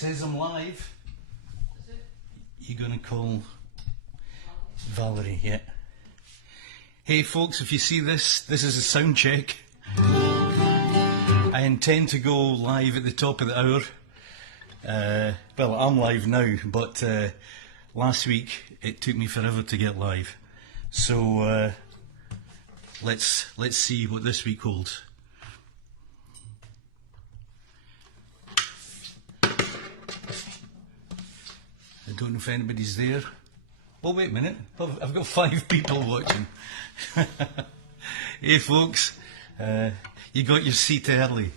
says I'm live. Is it? You're going to call Valerie, yeah. Hey folks, if you see this, this is a sound check. I intend to go live at the top of the hour. Well, I'm live now, but last week it took me forever to get live. So let's see what this week holds. I don't know if anybody's there. Oh, wait a minute. I've got 5 people watching. Hey, folks. You got your seat early.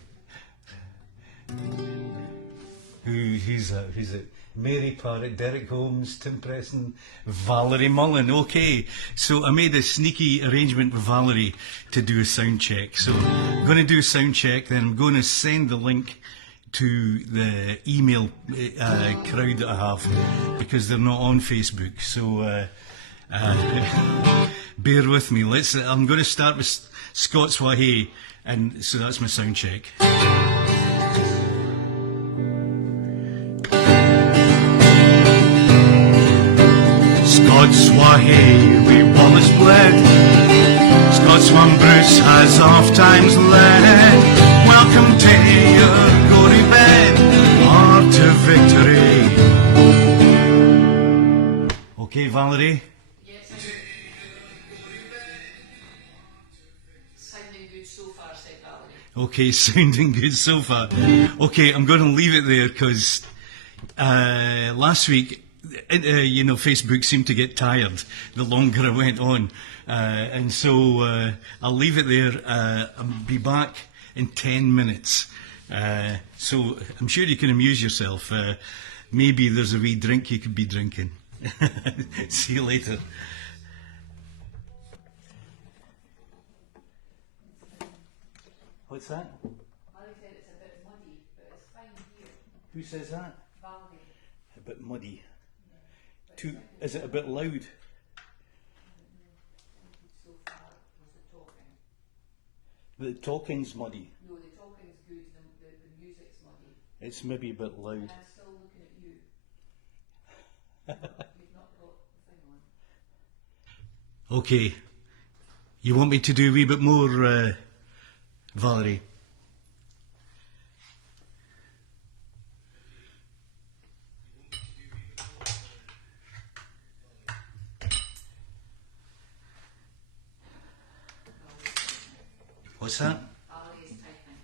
Who's that? Who's it? Mary Parrott, Derek Holmes, Tim Preston, Valerie Mullen. Okay, so I made a sneaky arrangement with Valerie to do a sound check. So I'm going to do a sound check, then I'm going to send the link to the email crowd that I have, because they're not on Facebook. So bear with me. I'm going to start with Scots Wahey, and so that's my sound check. Scots Wahey, we Wallace bled. Scots one Bruce has oft times led. Welcome to your gory bed, or to victory. Okay, Valerie? Yes, sounding good so far, said Valerie. Okay, sounding good so far. Okay, I'm going to leave it there, because last week, Facebook seemed to get tired the longer I went on. And so I'll leave it there. I'll be back in 10 minutes. So I'm sure you can amuse yourself. Maybe there's a wee drink you could be drinking. See you later. What's that? Valerie said it's a bit muddy, but it's fine here. Who says that? Valerie. A bit muddy. Is it a bit loud? So far was the talking. The talking's muddy. No, the talking's good, the music's muddy. It's maybe a bit loud. And I'm still looking at you. You've not got the thing on. Okay. You want me to do a wee bit more, Valerie? What's that? Valerie is typing.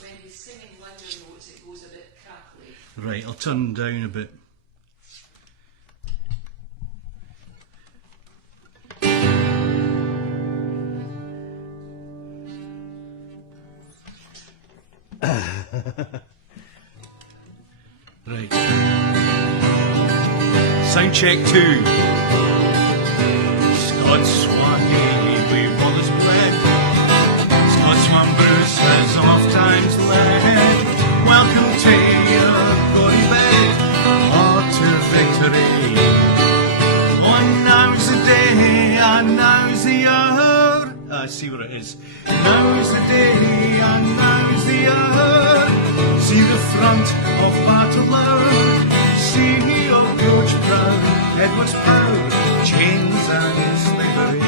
When he's singing louder notes, it goes a bit crackly. Right, I'll turn down a bit. Right. Sound check 2. Scots Wahey, we Wallace bled. Scotsman Bruce has oft times led. Welcome to your gory bed, or to victory. Oh, now's the day, and now's the hour. I see what it is. Now's the day, and now's the hour. See the front of Battle Hour. See your coach proud, Edward's proud, chains and slavery.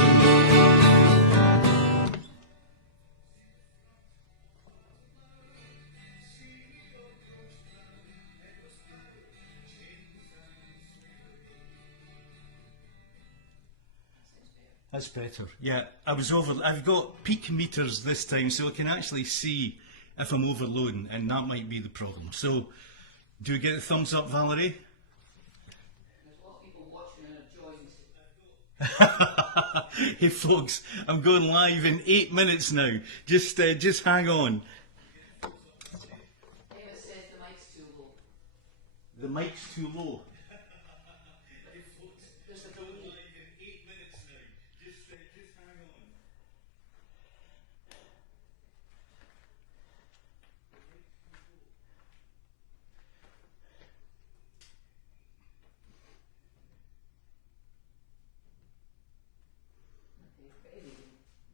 That's better. Yeah, I've got peak meters this time, so I can actually see if I'm overloading, and that might be the problem. So, do we get a thumbs up, Valerie? There's a lot of people watching and have joined. Hey folks, I'm going live in 8 minutes now. Just hang on. Emma says the mic's too low. The mic's too low. There's a Going live in 8 minutes now. Just hang on.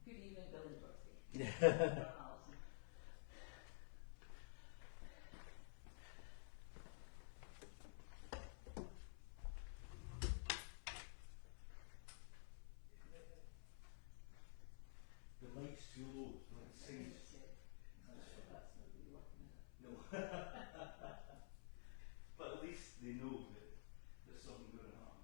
Good evening, Bill and Dorothy. No. But at least they know that there's something going on.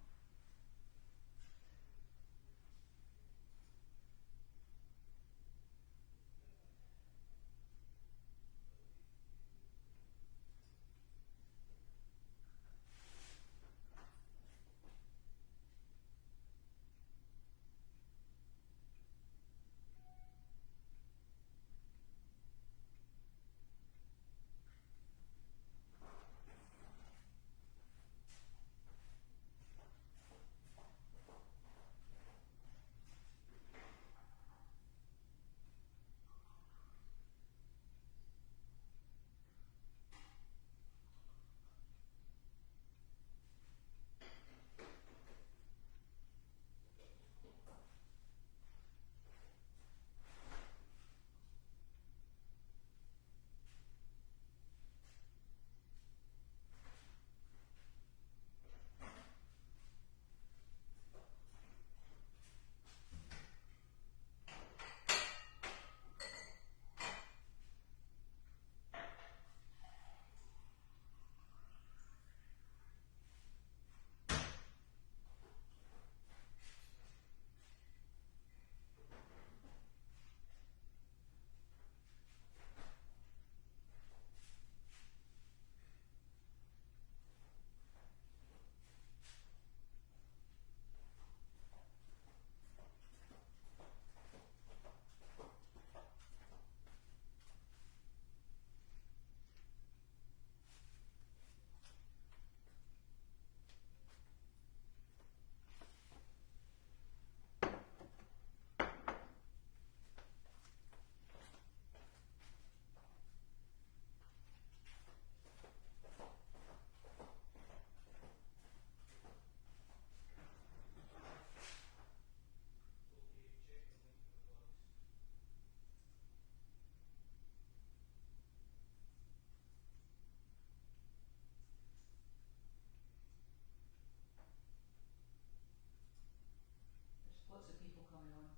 There's lots of people coming on.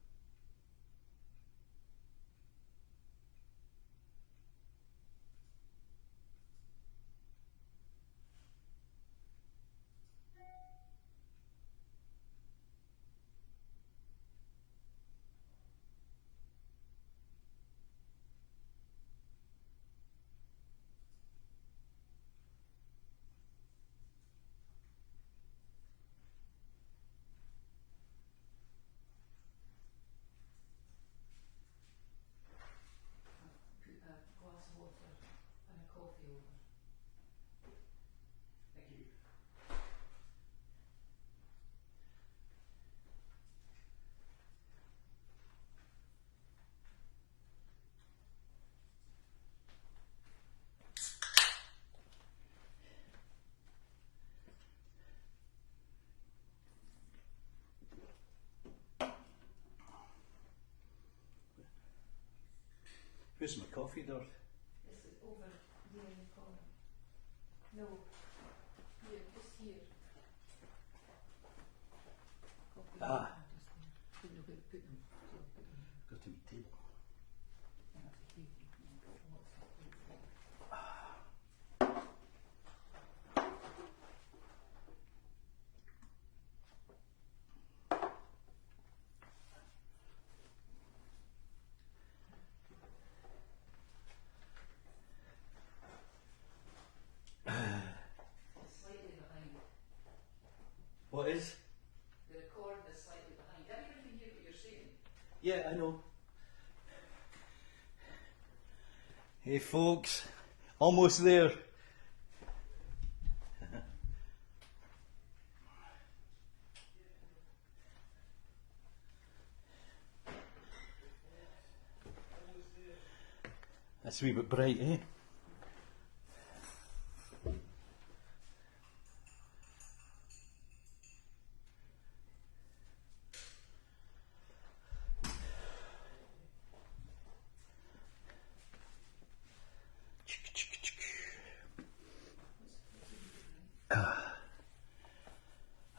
Put a glass of water and a coffee over. Thank you. Where's my coffee, Dor? Is it over there in the corner? No. Here, just here. Coffee. Ah. Just there. Don't know where to put them. So I'll put them Go to my table. there. That's a huge lots of food. It's slightly behind. What is? The record is slightly behind. Everybody can hear what you're saying. Yeah, I know. Hey folks, almost there. That's a wee bit bright, eh?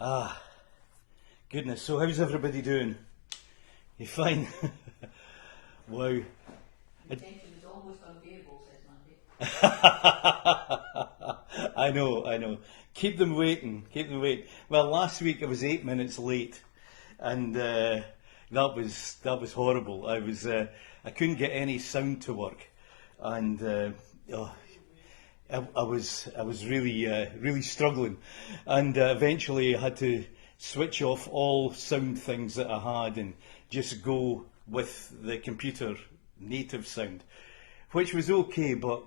Ah, goodness, so how's everybody doing? You fine? Wow. The tension is almost unbearable, says Mandy. I know. Keep them waiting. Well, last week I was 8 minutes late, and that was horrible. I couldn't get any sound to work, and I was really struggling, and eventually I had to switch off all sound things that I had and just go with the computer native sound, which was okay, but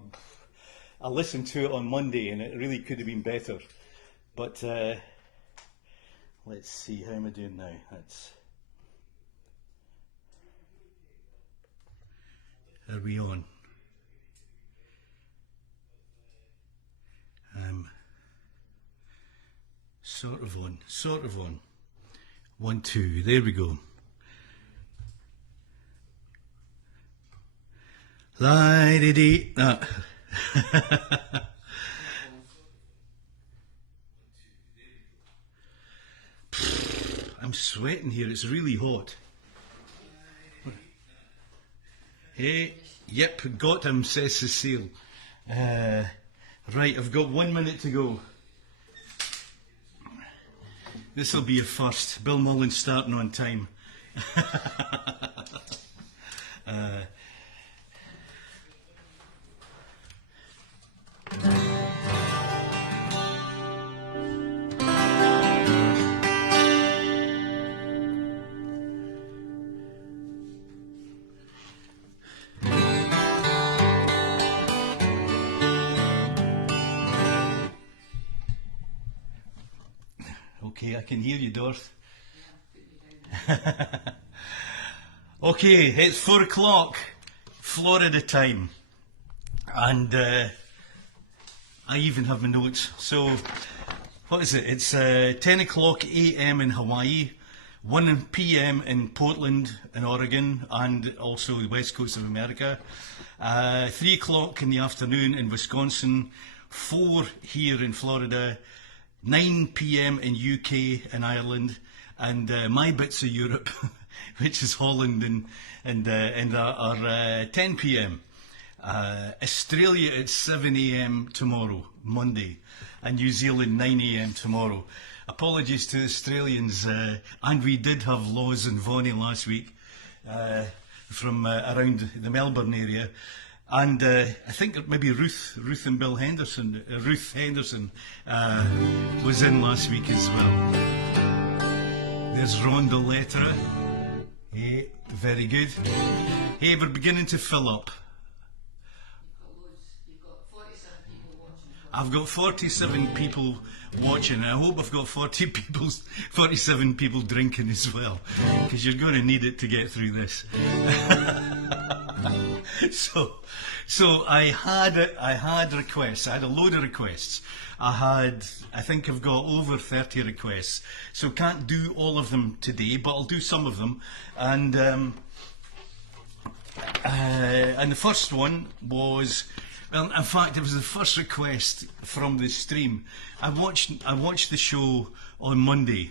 I listened to it on Monday and it really could have been better. But let's see, how am I doing now? Are we on? Sort of on. 1, 2, there we go. La-di-dee. I'm sweating here, it's really hot. Hey, yep, got him, says Cecile. Right, I've got 1 minute to go. This will be a first. Bill Mullins starting on time. Okay, I can hear you, Dorth. Okay, it's 4 o'clock, Florida time, and I even have my notes. So, what is it? It's 10 o'clock a.m. in Hawaii, 1 p.m. in Portland in Oregon, and also the west coast of America, 3 o'clock in the afternoon in Wisconsin, 4 here in Florida, 9 p.m. in UK and Ireland, and my bits of Europe, which is Holland and are 10 p.m. Australia at 7 a.m. tomorrow, Monday, and New Zealand 9 a.m. tomorrow. Apologies to Australians, and we did have Laws and Vonnie last week from around the Melbourne area. And I think maybe Ruth Henderson was in last week as well. There's Rhonda Lettera. Hey, very good. Hey, we're beginning to fill up. You've got 47 people watching. I've got 47 people watching, and I hope I've got 47 people drinking as well, because you're going to need it to get through this. So I had requests. I had a load of requests. I think I've got over 30 requests. So can't do all of them today, but I'll do some of them. And the first one was, well, in fact, it was the first request from the stream. I watched the show on Monday.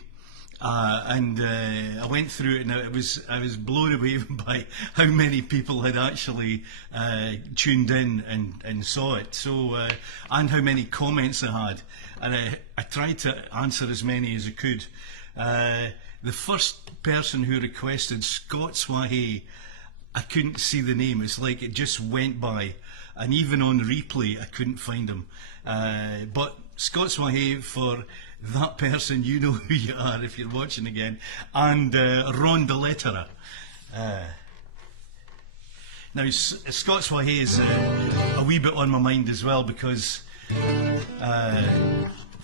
And I went through it, and I was blown away by how many people had actually tuned in and saw it. So and how many comments I had, and I tried to answer as many as I could. The first person who requested Scott Swahay, I couldn't see the name. It's like it just went by, and even on replay I couldn't find him. But Scott Swahay, for that person, you know who you are if you're watching again, and Rhonda Lettera. Now, Scott Swahay is a wee bit on my mind as well, because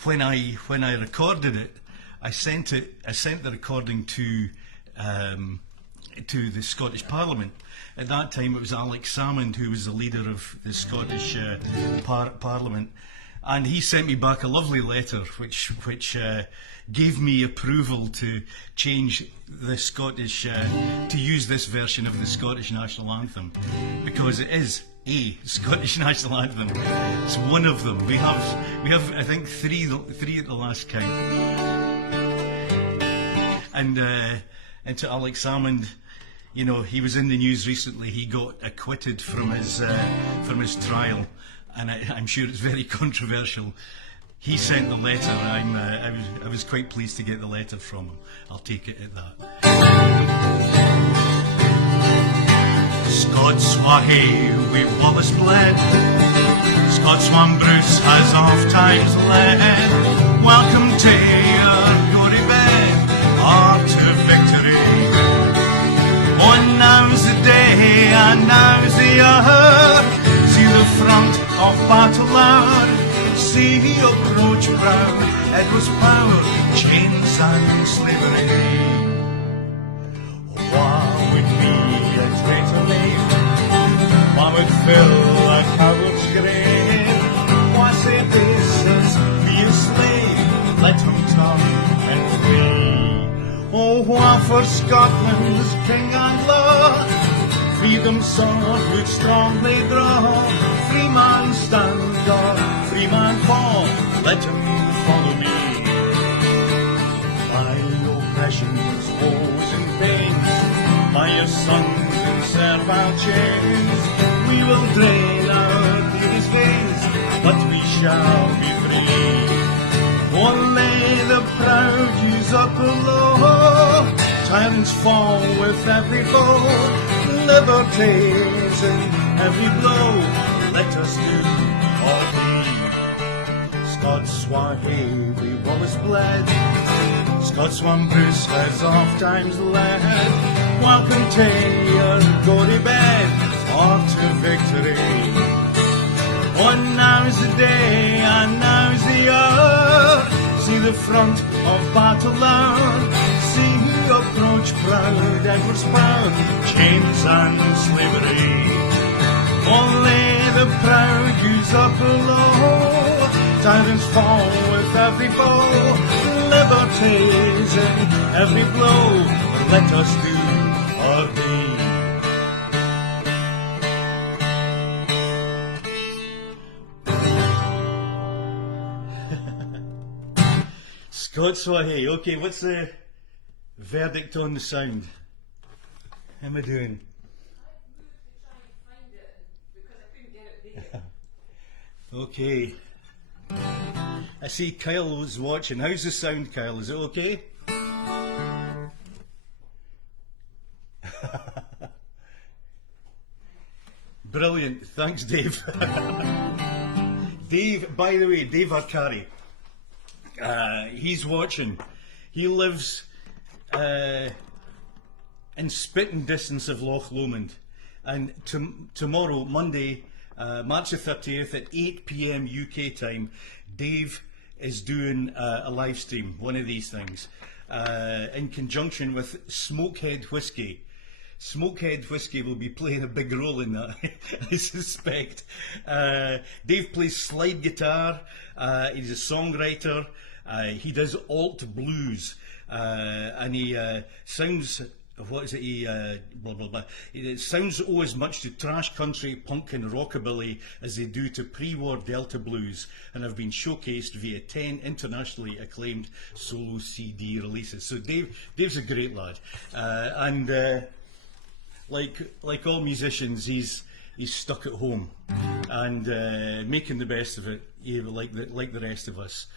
when I recorded it, I sent the recording to the Scottish Parliament. At that time, it was Alex Salmond who was the leader of the Scottish Parliament. And he sent me back a lovely letter which gave me approval to change the Scottish, to use this version of the Scottish National Anthem, because it is a Scottish National Anthem. It's one of them. We have I think three at the last count. And to Alex Salmond, you know, he was in the news recently. He got acquitted from his trial. and I'm sure it's very controversial. He sent the letter. I was quite pleased to get the letter from him. I'll take it at that. Scots wha hae wi Wallace bled, Scotsman Bruce has oft times led. Welcome to your gory bed, or to victory. Oh, now's the day, and now's the hour. See the front of battle hour. See he approach proud. It was power, chains and slavery. What would be a traitor name? What would fill a coward's grave? What say this is be a slave? Let him turn and flee. Oh, what for Scotland's king and law? Freedom's sword would strongly draw. Free man stand or free man fall. Let him follow me. My oppression's woes and pains, by your sons in servile chains, we will drain our dearest veins, but we shall be free. Only the proud use up below, tyrants fall with every blow. Liberties in every blow, let us do or be. Scots wha hae wi Wallace bled, Scotsman Bruce has oft times led. Welcome to your gory bed, or to victory. Oh, now's the day, and now's the hour. See the front of battle hour. See who approach proud, Edward's proud, chains and slavery. Only the proud use up below, tyrants fall with every blow. Liberties in every blow, let us do or be. Scots wha hae. Okay, what's the verdict on the sound? How am I doing? I moved to try and find it, because I couldn't get it there. Okay. I see Kyle was watching. How's the sound, Kyle? Is it okay? Brilliant. Thanks, Dave. Dave, by the way, Dave Arcari. He's watching. He lives in spitting distance of Loch Lomond. And tomorrow, Monday, March the 30th at 8 p.m. UK time, Dave is doing a live stream, one of these things, in conjunction with Smokehead Whiskey. Smokehead Whiskey will be playing a big role in that, I suspect. Dave plays slide guitar, he's a songwriter, he does alt blues, and he sounds, what is it, blah blah blah. It sounds as much to trash country, punk and rockabilly as they do to pre-war Delta blues, and have been showcased via 10 internationally acclaimed solo CD releases. So Dave's a great lad, and like all musicians, he's stuck at home and making the best of it, like the rest of us.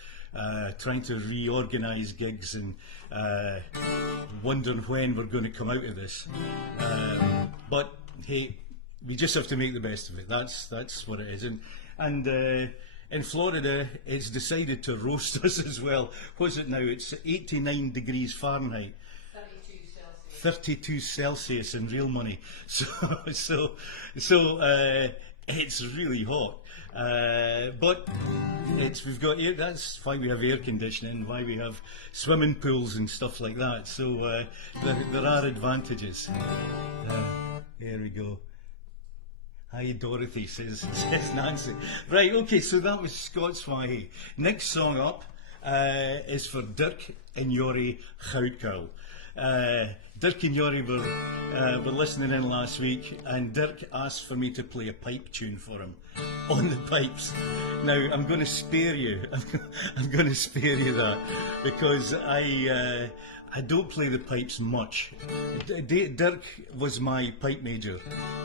Trying to reorganise gigs and wondering when we're going to come out of this. But hey, we just have to make the best of it. That's what it is. And in Florida, it's decided to roast us as well. What's it now? It's 89 degrees Fahrenheit. 32 Celsius in real money. So it's really hot. But we've got air. That's why we have air conditioning, why we have swimming pools and stuff like that. So there are advantages. There we go. Hi Dorothy, says Nancy. Right, okay, so that was Scots wha hae. Next song up is for Dirk and Yori Houtkuil. Dirk and Yori were listening in last week, and Dirk asked for me to play a pipe tune for him on the pipes. Now I'm going to spare you. I'm going to spare you that, because I don't play the pipes much. Dirk was my pipe major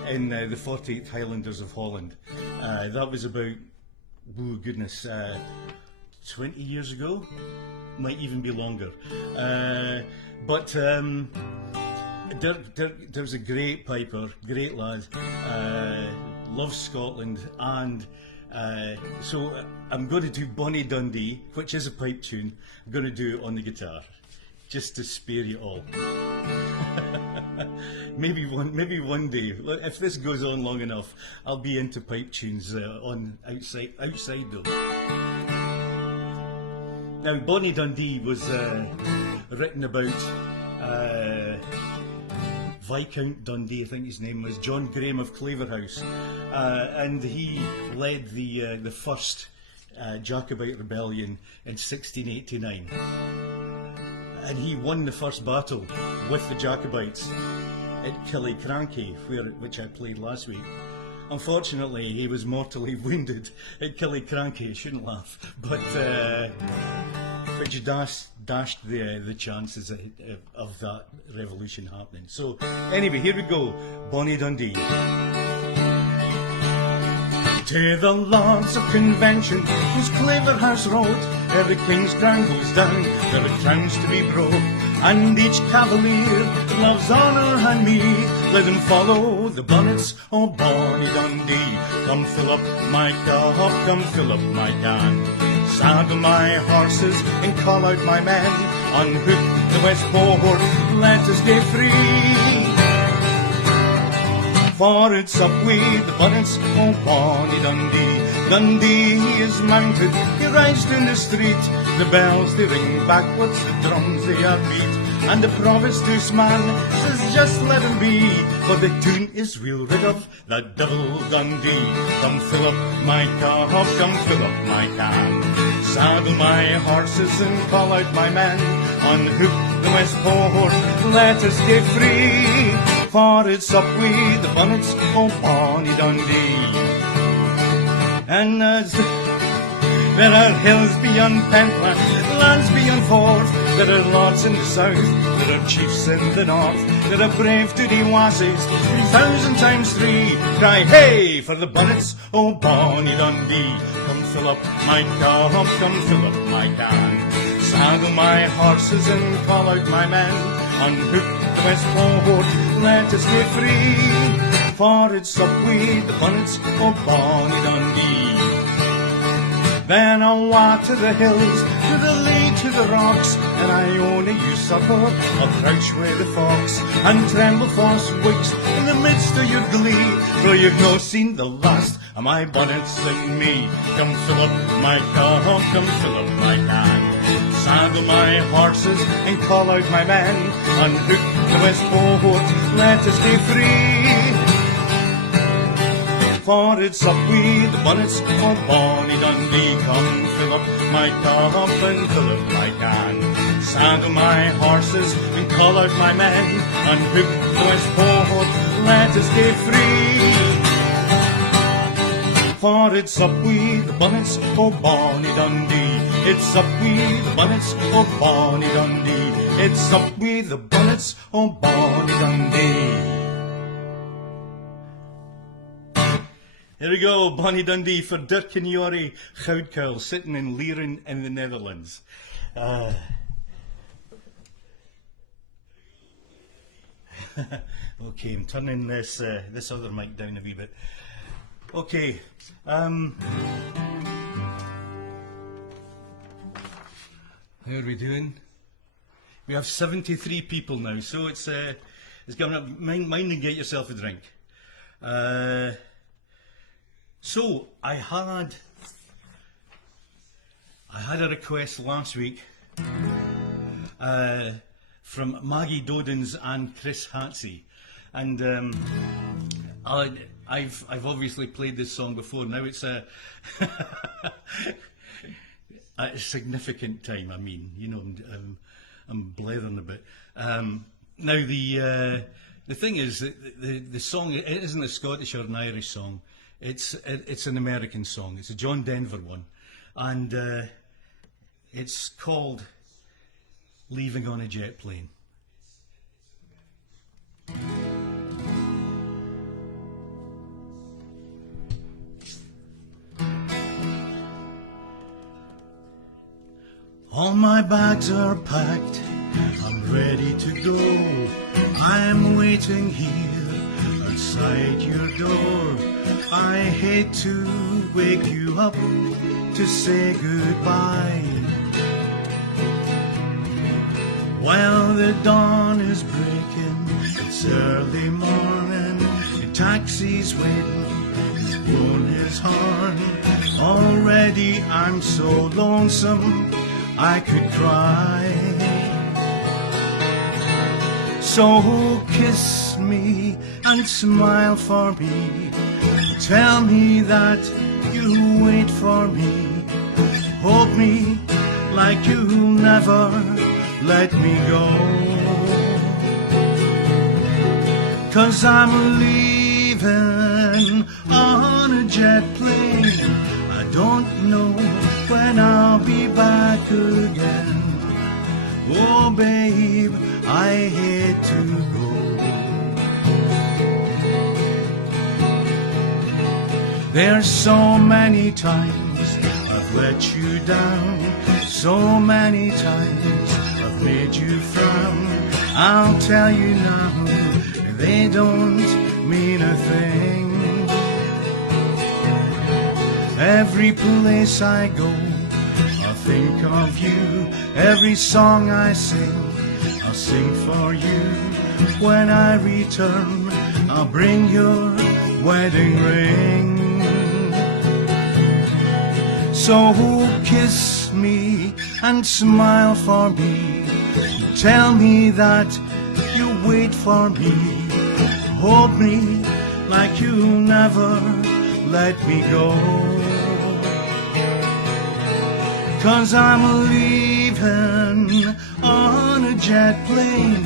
in the 48th Highlanders of Holland, That was about, oh goodness, 20 years ago, might even be longer. But there's a great piper, great lad, loves Scotland, and so I'm going to do Bonnie Dundee, which is a pipe tune. I'm going to do it on the guitar, just to spare you all. maybe one day, if this goes on long enough, I'll be into pipe tunes on outside though. Now, Bonnie Dundee was written about Viscount Dundee, I think his name was, John Graham of Claverhouse, and he led the first Jacobite rebellion in 1689. And he won the first battle with the Jacobites at Killiecrankie, which I played last week. Unfortunately, he was mortally wounded at Killiecrankie. I shouldn't laugh, but which dashed the chances of that revolution happening. So anyway, here we go, Bonnie Dundee. To the Lords of Convention, whose Claverhouse Road, ere the King's crown goes down, there are crowns to be broke, and each cavalier loves honour and meed. Let him follow the bonnets, oh Bonnie Dundee. Come fill up my cup, come fill up my can. Saddle my horses and call out my men. Unhook the west port, let us get free. For it's up with the bonnets, oh Bonnie Dundee. Dundee is mounted, he rides down the street. The bells they ring backwards, the drums they are beat. And the provost man says just let him be, for the tune is real rid of that devil Dundee. Come fill up my cup, come fill up my can. Saddle my horses and call out my men. Unhook the west port, let us get free. For it's up with the bonnets, oh Bonnie Dundee. And as there are hills beyond Pentland, lands beyond Forth, there are lords in the south, there are chiefs in the north, there are brave duty wasses, 3,000 times 3. Cry hey for the bonnets, oh Bonnie Dundee. Come fill up my cup, come fill up my can. Saddle my horses and call out my men. Unhook the west port, let us get free. For it's up with the bonnets, oh Bonnie Dundee. Then awa to the hills, to the lea, to the rocks, and I only you supper, I'll crouch where the fox, and tremble for wigs in the midst of your glee, for you've no seen the last of my bonnets and me. Come fill up my cup, come fill up my can. Saddle my horses and call out my men. Unhook the west port, let us get free. For it's up with the bonnets, oh Bonnie Dundee. Come fill up my cup and fill up my can. Saddle my horses and call out my men. Unhook the west port, let us get free. For it's up with the bonnets, oh Bonnie Dundee. It's up with the bonnets, oh Bonnie Dundee. It's up with the bonnets, oh Bonnie Dundee. Here we go, Bonnie Dundee for Dirk and Jori Goudkuil, sitting in Leren in the Netherlands. Okay, I'm turning this other mic down a wee bit. Okay, how are we doing? We have 73 people now, so it's going to mind and get yourself a drink. So I had a request last week from Maggie Dodens and Chris Hatsey, and I've obviously played this song before. Now it's a a significant time. I mean, you know, I'm blathering a bit. Now the thing is that the song, it isn't a Scottish or an Irish song. It's an American song. It's a John Denver one, and it's called "Leaving on a Jet Plane." All my bags are packed, I'm ready to go. I'm waiting here outside your door. I hate to wake you up to say goodbye. While the dawn is breaking, it's early morning, the taxi's waiting, he's blown his horn. Already I'm so lonesome, I could cry. So kiss me and smile for me, tell me that you'll wait for me. Hold me like you'll never let me go. 'Cause I'm leaving on a jet plane. I don't know when I'll be back again. Oh babe, I hate to go. There's so many times I've let you down, so many times I've made you frown. I'll tell you now, they don't mean a thing. Every place I go, I'll think of you. Every song I sing, I'll sing for you. When I return, I'll bring your wedding ring. So kiss me and smile for me, tell me that you wait for me. Hold me like you'll never let me go. 'Cause I'm leaving on a jet plane.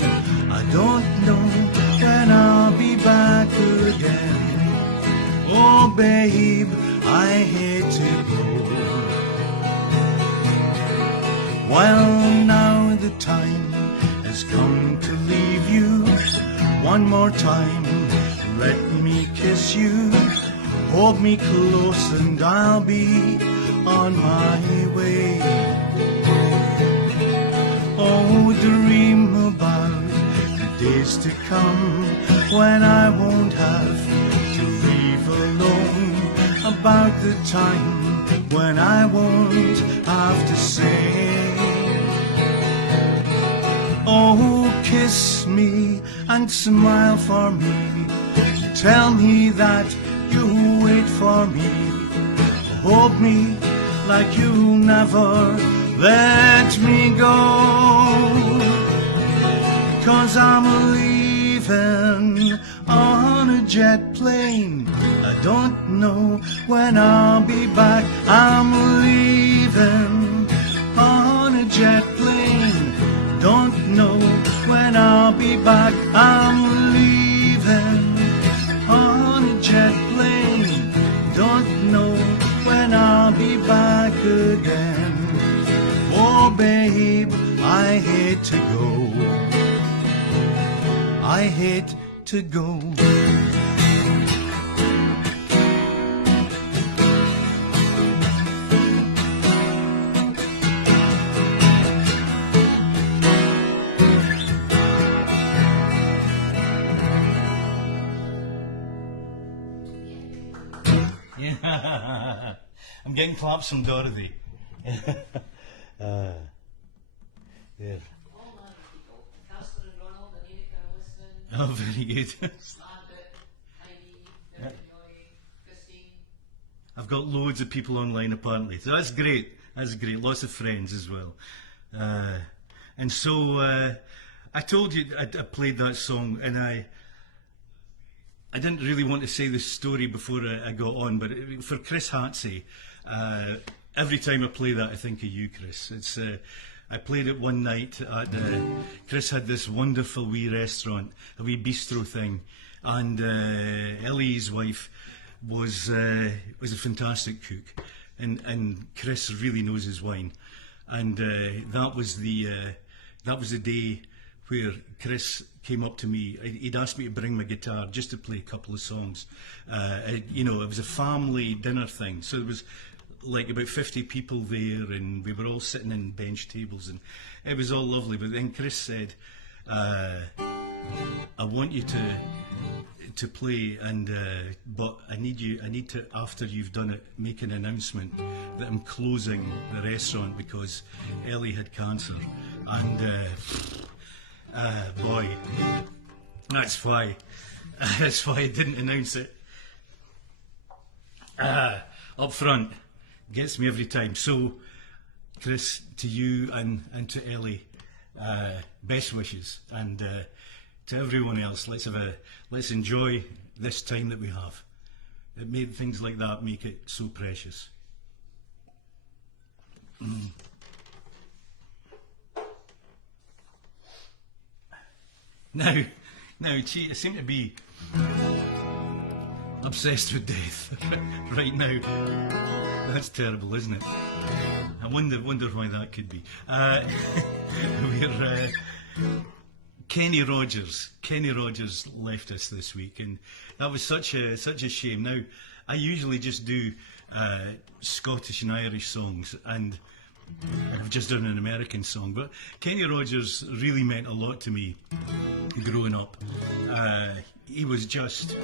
I don't know when I'll be back again. Oh babe, I hate to go. Well, now the time has come to leave you. One more time, let me kiss you. Hold me close and I'll be on my way. Oh, dream about the days to come when I won't have to leave alone. About the time when I won't have to say, oh, kiss me and smile for me, tell me that you wait for me. Hold me like you'll never let me go. 'Cause I'm leaving on a jet plane. I don't know when I'll be back. I'm leaving on a jet plane. Don't know when I'll be back. I'm leaving on a jet plane. Don't know when I'll be back again. Oh babe, I hate to go. I hate to go. Yeah. I'm getting claps from Dorothy. There. All manner of people. Casper and Ronald and Erika are listening. Oh, very good. Lambert, Heidi, Derek Joy, Christine. I've got loads of people online apparently, so that's great. That's great. Lots of friends as well. And so I told you I played that song, and I didn't really want to say this story before I got on, but for Chris Hatsey, every time I play that, I think of you, Chris. It's I played it one night at Chris had this wonderful wee restaurant, a wee bistro thing, and Ellie's wife was a fantastic cook, and Chris really knows his wine, and that was the day where Chris came up to me. He'd asked me to bring my guitar just to play a couple of songs. It was a family dinner thing, so there was like about 50 people there, and we were all sitting in bench tables, and it was all lovely. But then Chris said, I want you to play, and but I need to, after you've done it, make an announcement that I'm closing the restaurant because Ellie had cancer. And boy, that's why I didn't announce it up front. Gets me every time. So, Chris, to you and to Ellie, best wishes, and to everyone else, let's enjoy this time that we have. It made things like that make it so precious. Now, gee, I seem to be obsessed with death right now. That's terrible, isn't it? I wonder why that could be. We're Kenny Rogers left us this week, and that was such a shame. Now, I usually just do Scottish and Irish songs, and I've just done an American song, but Kenny Rogers really meant a lot to me growing up. He was just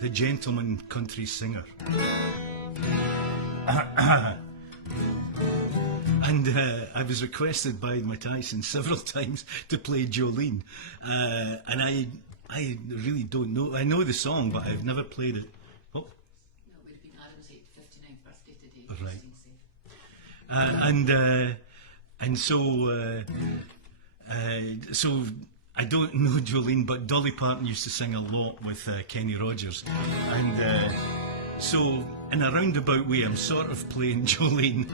the gentleman country singer. And I was requested by Mike Tyson several times to play Jolene, and I really don't know. I know the song, but I've never played it. Oh. No, it would have been Adam's 59th birthday today. Right. So I don't know Jolene, but Dolly Parton used to sing a lot with Kenny Rogers, and so in a roundabout way, I'm sort of playing Jolene.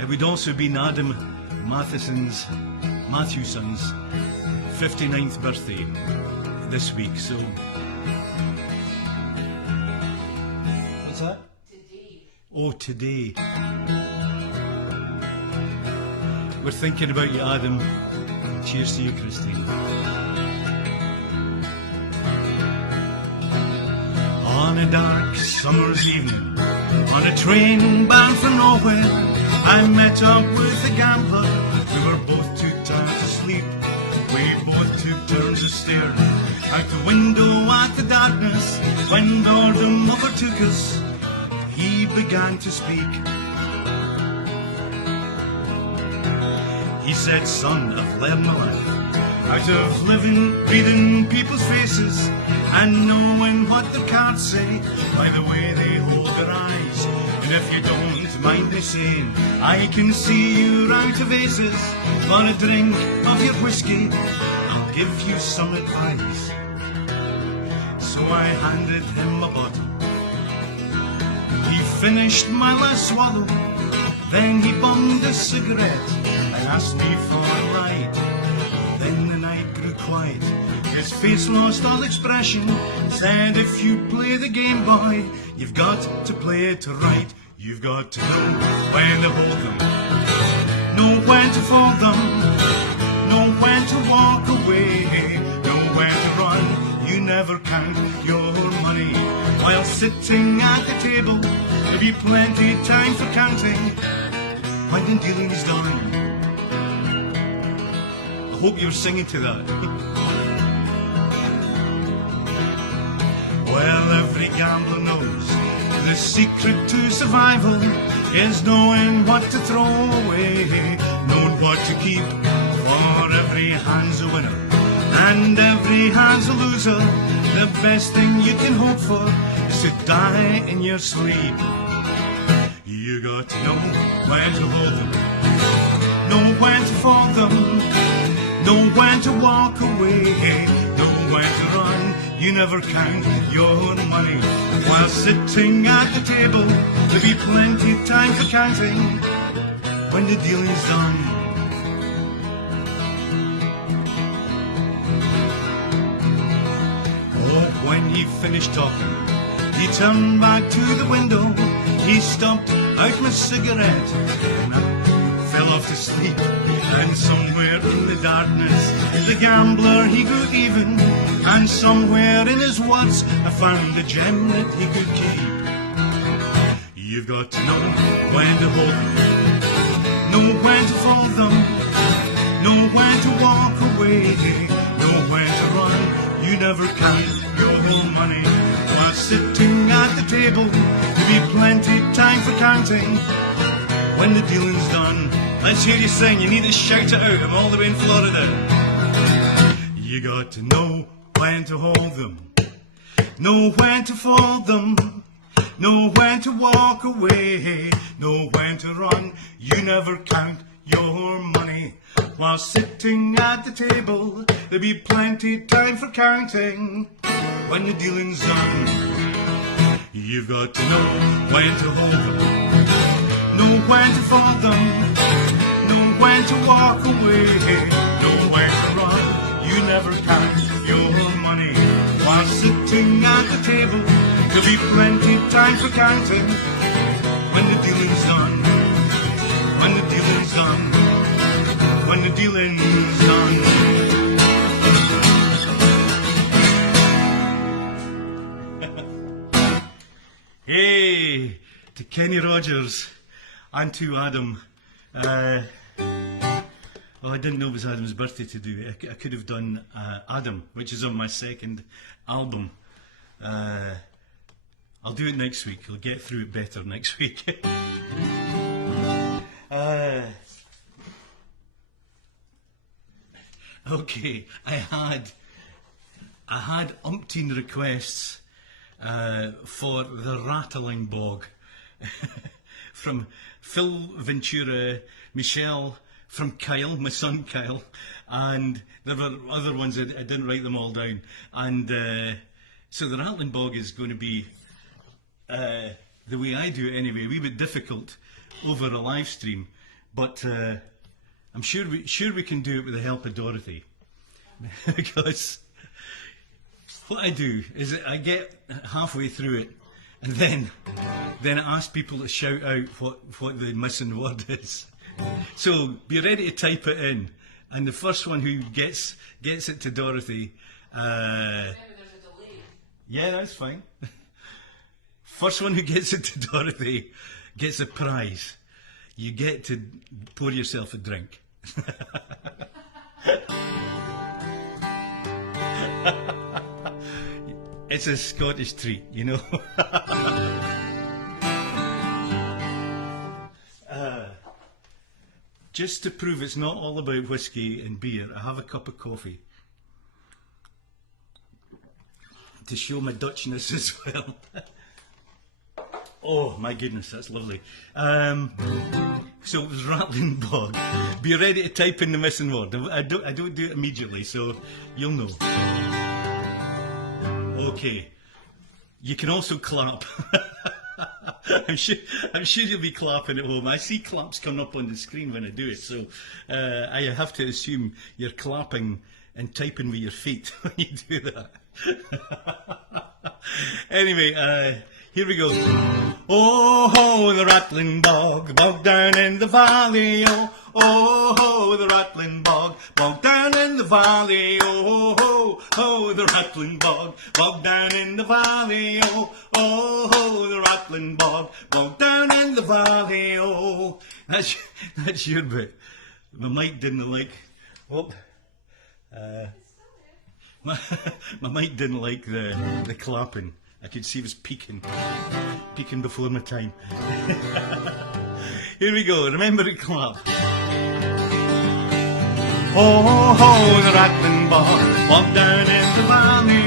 It would also be Adam Mathewson's 59th birthday this week, so... What's that? Today. Oh, today. We're thinking about you, Adam. Cheers to you, Christine. On a dark summer's evening, on a train bound for nowhere, I met up with a gambler. We were both too tired to sleep. We both took turns of staring out the window at the darkness. When boredom overtook us, he began to speak. He said, "Son, I've learned my life out of living, reading people's faces and knowing what their cards say by the way they hold their eyes. And if you don't mind me saying, I can see you're out of aces. For a drink of your whiskey, I'll give you some advice." So I handed him a bottle. He finished my last swallow. Then he bummed a cigarette and asked me for a ride. Then the night grew quiet. His face lost all expression. Said, "If you play the game, boy, you've got to play it right. You've got to know when to hold them, know when to fold them, know when to walk away, know when to run. You never count your money while sitting at the table. There'll be plenty time for counting when the dealing's done." I hope you're singing to that. Well, every gambler knows the secret to survival is knowing what to throw away, knowing what to keep. For every hand's a winner and every hand's a loser. The best thing you can hope for is to die in your sleep. You got to know when to hold them, know when to fold them, know when to walk away, know when to run. You never count your money while sitting at the table. There'll be plenty time for counting when the dealing's done. Oh, when he finished talking, he turned back to the window. He stopped out my cigarette and I fell off to sleep. And somewhere in the darkness the gambler he grew even, and somewhere in his words I found a gem that he could keep. You've got to know when to hold them, know when to fold them, know when to walk away, know when to run. You never count your whole money while sitting at the table. There'll be plenty time for counting when the dealing's done. Let's hear you sing. You need to shout it out. I'm all the way in Florida. You got to know when to hold them, know when to fold them, know when to walk away, know when to run. You never count your money while sitting at the table. There'll be plenty time for counting when the dealing's done. You've got to know when to hold them, know when to fold them, know when to walk away, know when to run. You never count your money while sitting at the table. There'll be plenty time for counting when the dealing's done. When the dealing's done. When the dealing's done. Hey, to Kenny Rogers and to Adam. Well, I didn't know it was Adam's birthday to do. I could have done Adam, which is on my second album. I'll do it next week. I'll get through it better next week. Okay, I had umpteen requests for the rattling bog from Phil Ventura, Michelle, from Kyle, my son Kyle, and there were other ones. I didn't write them all down. And so the rattling bog is going to be the way I do it anyway, a wee bit difficult over a live stream, but I'm sure we can do it with the help of Dorothy. Because what I do is I get halfway through it and then I ask people to shout out what the missing word is. So be ready to type it in, and the first one who gets it to Dorothy. Remember, there's a delay. Yeah, that's fine. First one who gets it to Dorothy gets a prize. You get to pour yourself a drink. It's a Scottish treat, you know. Just to prove it's not all about whiskey and beer, I have a cup of coffee to show my Dutchness as well. Oh my goodness, that's lovely. So it was rattling bog. Be ready to type in the missing word. I don't do it immediately, so you'll know. Okay. You can also clap. I'm sure you'll be clapping at home. I see claps coming up on the screen when I do it, so I have to assume you're clapping and typing with your feet when you do that. Anyway, here we go. Oh ho, the rattling bog, bog down in the valley. Oh ho, the rattling bog, bog down in the valley. Oh ho, the rattling bog, bog down in the valley. Oh ho, the rattling bog, bog down in the valley. Oh, that's your bit. My mic didn't like. Oh, my mic didn't like the clapping. I could see it was peaking before my time. Here we go, remember to clap. Oh ho, the rattling bog, bog down in the valley.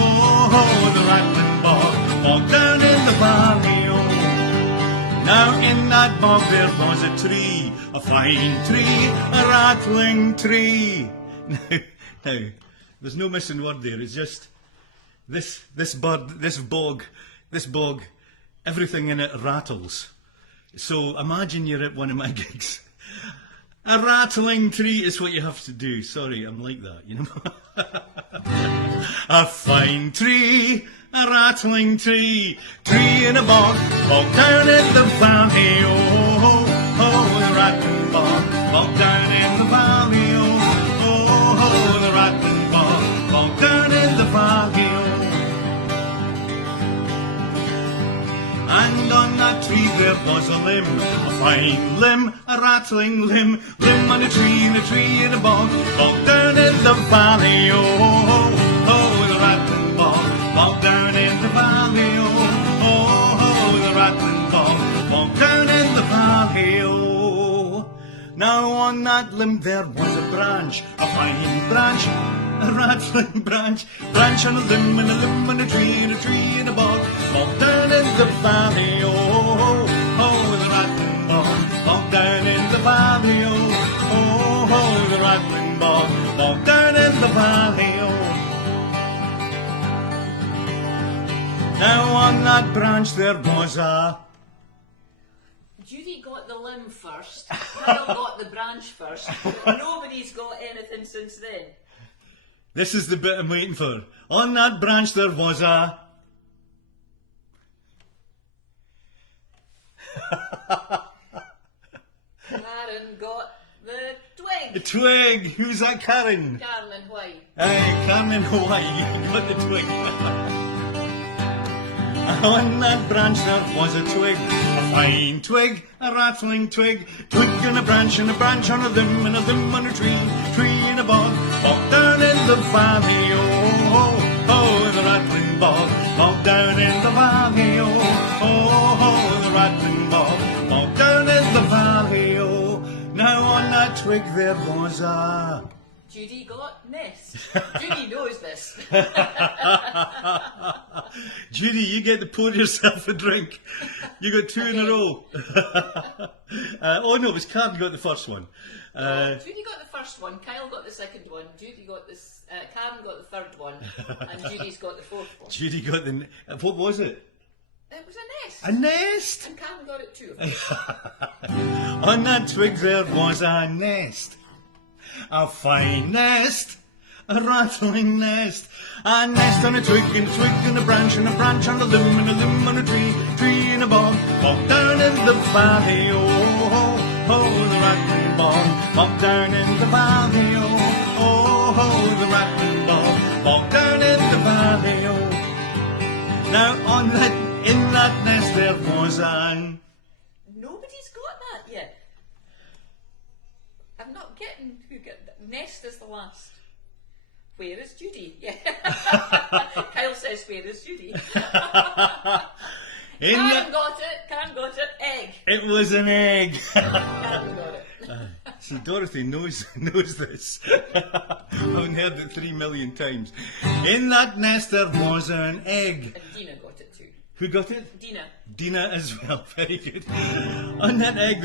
Oh ho, the rattling bog, bog down in the valley. Oh. Now in that bog there was a tree, a fine tree, a rattling tree. Now, there's no missing word there, it's just this bird, this bog, everything in it rattles. So imagine you're at one of my gigs. A rattling tree is what you have to do. Sorry, I'm like that, you know. A fine tree, a rattling tree, tree in a bog, bog down in the valley. Oh, the rattling bog, bog down in the valley. Oh, there was a limb, a fine limb, a rattling limb, limb on a tree in a bog, bog down in the valley, oh, oh, the rattling bog, bog down in the valley, oh, oh, the rattling bog, bog down in the valley, oh. Now on that limb there was a branch, a fine branch, a rattling branch, branch on a limb and a limb on a tree in a bog, bog down in the valley, oh, oh, the rattling bog, bog down in the valley, oh, oh, the rattling bog, bog down in the valley, oh. Now on that branch there was a... Judy got the limb first, Kyle got the branch first, nobody's got anything since then. This is the bit I'm waiting for. On that branch there was a... Karen got the twig. The twig! Who's that Karen? Carolyn White. Aye, Karen in Hawaii, you got the twig. On that branch there was a twig, a fine twig, a rattling twig, twig and a branch on a limb and a limb on a tree in a bog, bog down in the valley, oh, oh, oh, the rattling bog, bog down in the valley, oh, oh, oh, the rattling bog, bog down in the valley, oh. Now on that twig there was a... Judy got nest. Judy knows this. Judy, you get to pour yourself a drink. You got two in a row. Oh no, it was Karen got the first one. Judy got the first one, Kyle got the second one, Judy got this, Karen got the third one, and Judy's got the fourth one. Judy got the... What was it? It was a nest. A nest? And Karen got it too. On that twig there was a nest. A fine nest, a rattling nest, a nest on a twig and a branch on a limb and a limb on a tree in a bog, bog down in the valley, oh, oh, oh, the rattling bog, bog down in the valley, oh, oh, oh, the rattling bog, bog down in the valley, oh. Now in that nest there was an... Nobody's got that yet. I'm not getting who got nest is the last. Where is Judy? Yeah. Kyle says, where is Judy? Karen got it, egg. It was an egg. Karen got it. See, Dorothy knows this. I've heard it 3 million times. In that nest there was an egg. And Dina got it too. Who got it? Dina. Dina as well, very good. On that egg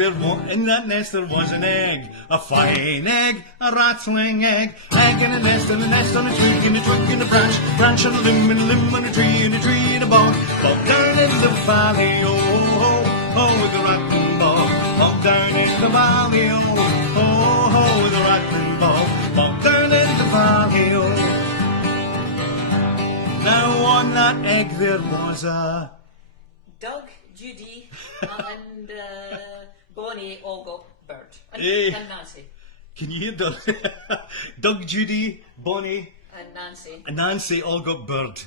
in that nest there was an egg, a fine egg, a rattling egg, egg in a nest on a twig and a branch on a limb and a limb on a tree in a bog, bog down in the valley, oh, oh, oh, the rattling bog, bog down in the valley, oh, oh, oh, the rattling bog, bog down in the valley, oh. Now on that egg there was a... Doug, Judy, and Bonnie all got bird. And, Hey. and Nancy. Can you hear Doug? Doug, Judy, Bonnie, And Nancy. and Nancy all got bird.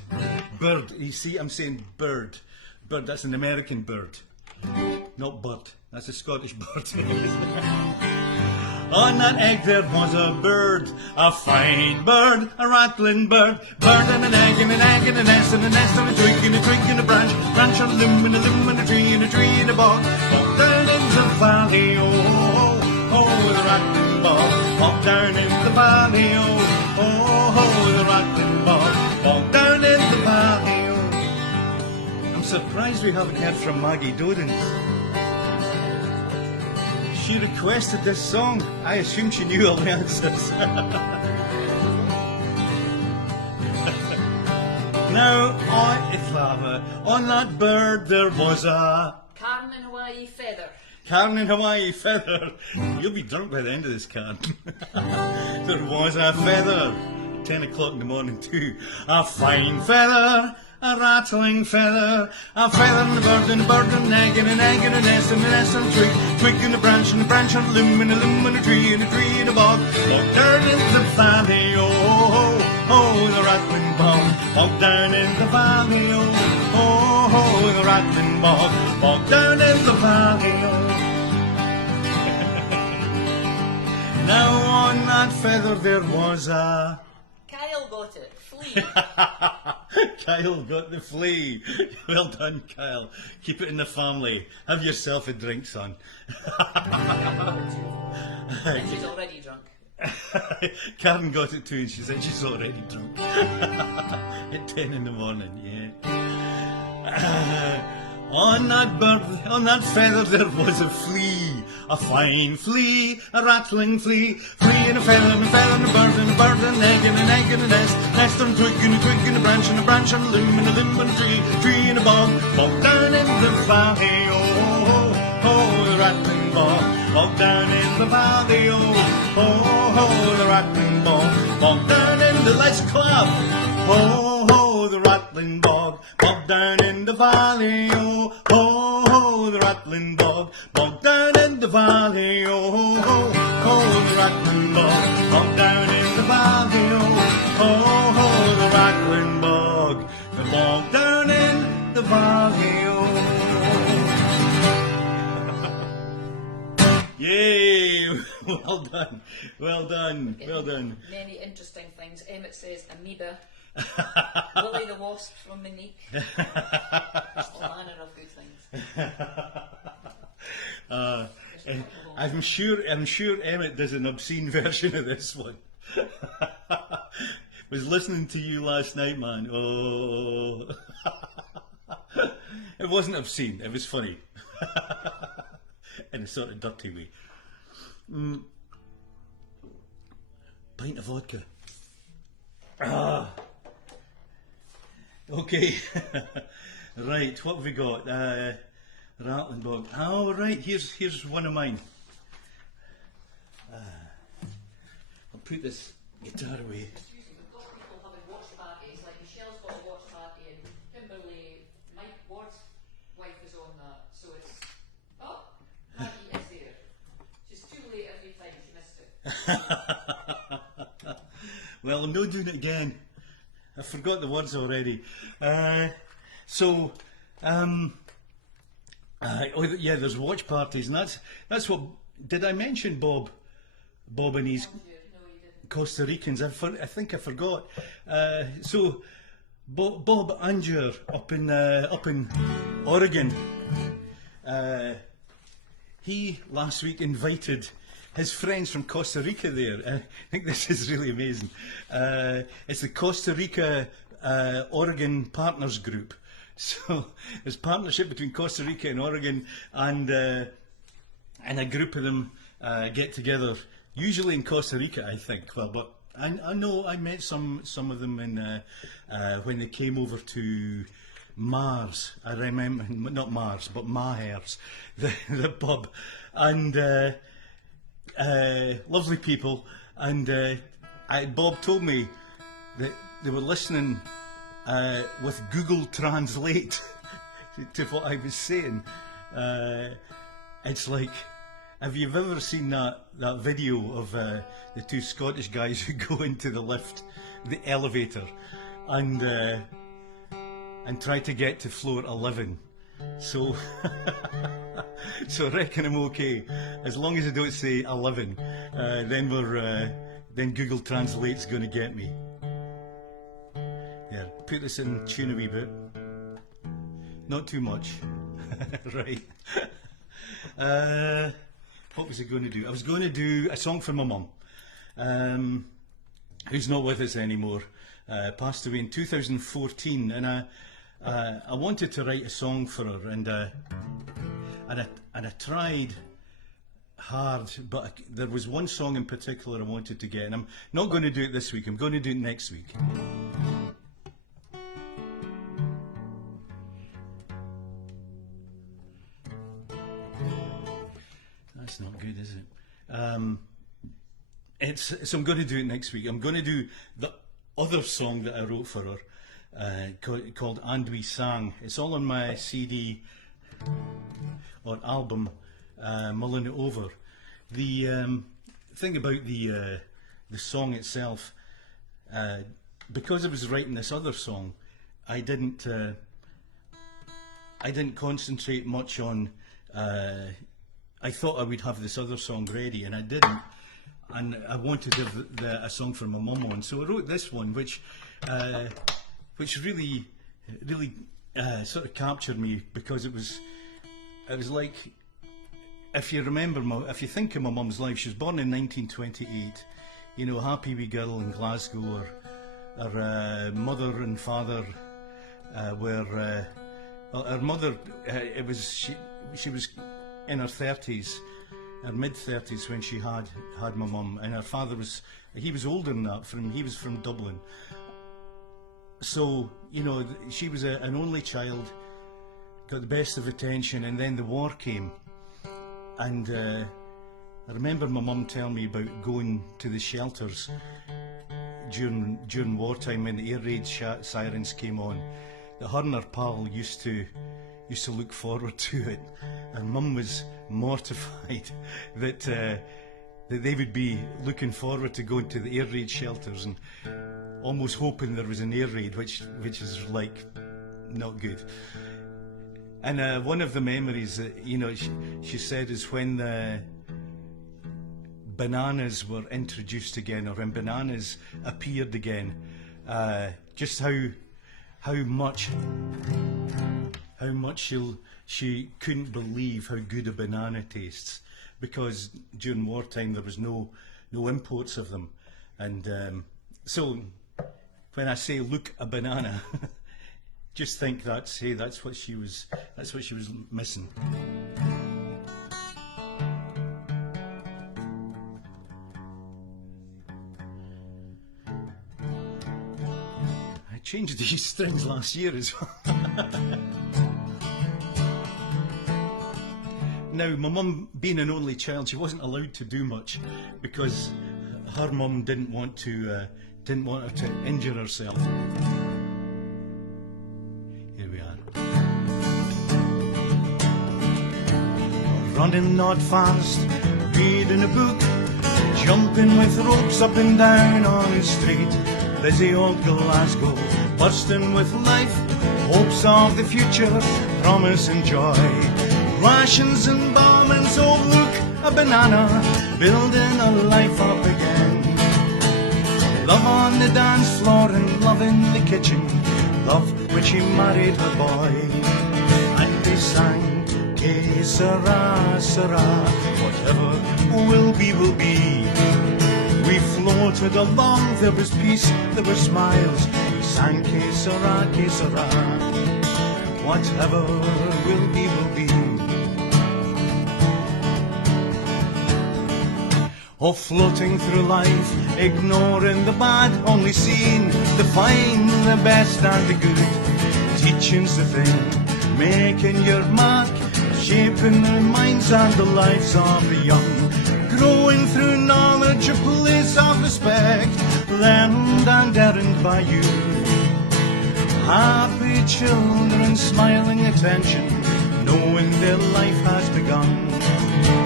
Bird. You see, I'm saying bird. Bird, that's an American bird. Not bird. That's a Scottish bird. On that egg there was a bird, a fine bird, a rattling bird, bird and an egg and an egg and a nest and a nest and a twig and a branch on a limb and a limb and a tree in a bog, bog down in the valley, oh, oh, oh, the rattling bog, bog down in the valley, oh, oh, oh, the rattling bog, bog down in the valley, oh. I'm surprised we haven't heard from Maggie Dodens. She requested this song. I assume she knew all the answers. Now, on that bird there was a... Karen in Hawaii feather. Karen in Hawaii feather. You'll be drunk by the end of this, Karen. There was a feather. 10 o'clock in the morning too. A fine feather. A rattling feather, a feather and a bird and an egg and an egg and a nest and a twig and a branch on a limb and a limb and a tree in a bog, bog down in the valley, oh, oh, oh, the rattling bog, bog down in the valley, oh, oh, oh, the rattling rattling bog, bog down in the valley. Oh. Now on that feather there was a... Kyle got it. Flea. Kyle got the flea. Well done, Kyle. Keep it in the family. Have yourself a drink, son. And she's already drunk. Karen got it too, and she said she's already drunk. At 10 in the morning, yeah. On that feather there was a flea, a fine flea, a rattling flea, flea and a feather and a feather and a bird and a bird and an egg and an egg and a nest, nest and a twig and a twig and a branch and a branch and a limb and a limb and a tree, tree and a bog, bog down in the valley, oh, oh, oh, the rattling bog, bog down in the valley, oh, oh, oh, the rattling bog, bog down in the, let's clap, oh, oh, the rattling bog, bog down in the valley, oh, oh, oh, the rattling bog, bog down in the valley, oh, oh, oh, the rattling bog, bog down in the valley, oh, oh, oh, the rattling bog, the bog down in the valley, oh. Yay! Well done, well done, well done. Many interesting things. Emmett says amoeba. Willie the Wasp from Monique. All manner of good things. I'm sure Emmett does an obscene version of this one. Was listening to you last night, man. Oh, it wasn't obscene. It was funny, in a sort of dirty way. Pint of vodka. Ah. Okay. Right, what have we got? Rattling bog. Oh, right, here's one of mine. I'll put this guitar away. Excuse me, we've got people having watch parties, like Michelle's got a watch party and Kimberly, Mike Ward's wife is on that, so it's, oh, Maggie is there. She's too late every time, she missed it. Well, I'm not doing it again. I forgot the words already. Oh yeah, there's watch parties, and that's what. Did I mention Bob and his No, you didn't. Costa Ricans? I think I forgot. So Bob Anger up in Oregon. He last week invited his friends from Costa Rica there. I think this is really amazing. It's the Costa Rica Oregon Partners Group. So there's partnership between Costa Rica and Oregon, and a group of them get together, usually in Costa Rica, I think. Well, but I know I met some of them in when they came over to Mars. I remember, not Mars, but Maher's, the pub, and lovely people. And Bob told me that they were listening with Google Translate to what I was saying. It's like, have you ever seen that video of the two Scottish guys who go into the lift, the elevator, and try to get to floor 11? So, so I reckon I'm okay as long as I don't say 11. Then Google Translate's going to get me. Yeah, put this in tune a wee bit. Not too much. Right. What was I going to do? I was going to do a song for my mum, who's not with us anymore. Passed away in 2014, and I wanted to write a song for her, and I tried hard, but there was one song in particular I wanted to get, and I'm not going to do it this week. I'm going to do it next week. That's not good, is it? So I'm going to do it next week. I'm going to do the other song that I wrote for her, called And We Sang. It's all on my CD or album, Mulling It Over. The thing about the song itself, because I was writing this other song, I didn't I didn't concentrate much on. I thought I would have this other song ready, and I didn't. And I wanted to have a song for my mum on, so I wrote this one, which really sort of captured me, because it was like, if you think of my mum's life, she was born in 1928. You know, happy wee girl in Glasgow. Her mother and father were. Well, her mother, she was in her 30s, her mid-30s when she had my mum, and her father was older than that. He was from Dublin. So, you know, she was an only child, got the best of attention, and then the war came. And I remember my mum telling me about going to the shelters during wartime when the air raid sirens came on. That her and her pal used to look forward to it, and Mum was mortified that they would be looking forward to going to the air raid shelters and almost hoping there was an air raid, which is like not good. And one of the memories that, you know, she said is when the bananas were introduced again, or when bananas appeared again, just how much she couldn't believe how good a banana tastes, because during wartime there was no imports of them. And so when I say look a banana, just think that's what she was missing. I changed these strings last year as well. Now, my mum, being an only child, she wasn't allowed to do much because her mum didn't want her to injure herself. Here we are. Running not fast, reading a book, jumping with ropes up and down on the street. Busy old Glasgow, bursting with life, hopes of the future, promise and joy. Rations and bombings, oh look, a banana, building a life up again. Love on the dance floor and love in the kitchen, love when she married her boy. And they sang, Que sera, sera, whatever will be, will be. We floated along, there was peace, there were smiles. We sang Que sera, whatever will be, will be. Oh, floating through life, ignoring the bad, only seeing the fine, the best and the good. Teaching's the thing, making your mark, shaping the minds and the lives of the young. Growing through knowledge, a place of respect, learned and earned by you. Happy children, smiling attention, knowing their life has begun.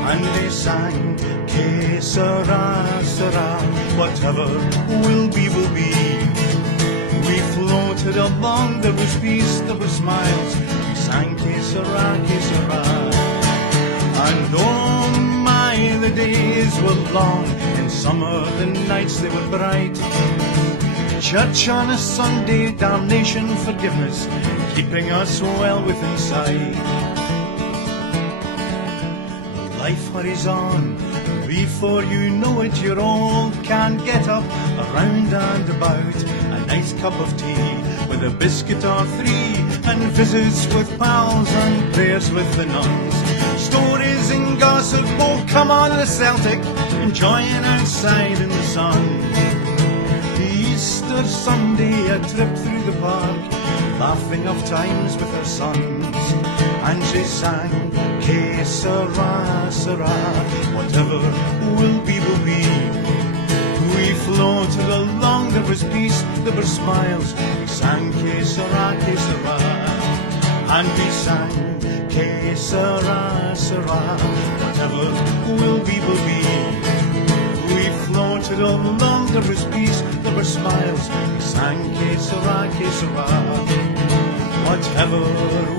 And they sang, Que sera, sera, whatever will be, will be. We floated along, there was peace, there were smiles. We sang Que sera, and oh my, the days were long. In summer the nights they were bright. Church on a Sunday, damnation, forgiveness, keeping us well within sight. Life hurries on, before you know it you're old. Can't get up, around and about. A nice cup of tea with a biscuit or three, and visits with pals and prayers with the nuns. Stories and gossip, oh come on the Celtic, enjoying outside in the sun. Easter Sunday, a trip through the park, laughing of times with her sons. And she sang, Que sera, sera, whatever will be, will be. We floated along, there was peace, there were smiles. We sang Que sera, and we sang Que sera, sera, whatever will be, will be. We floated along, there was peace, there were smiles. We sang Que sera, whatever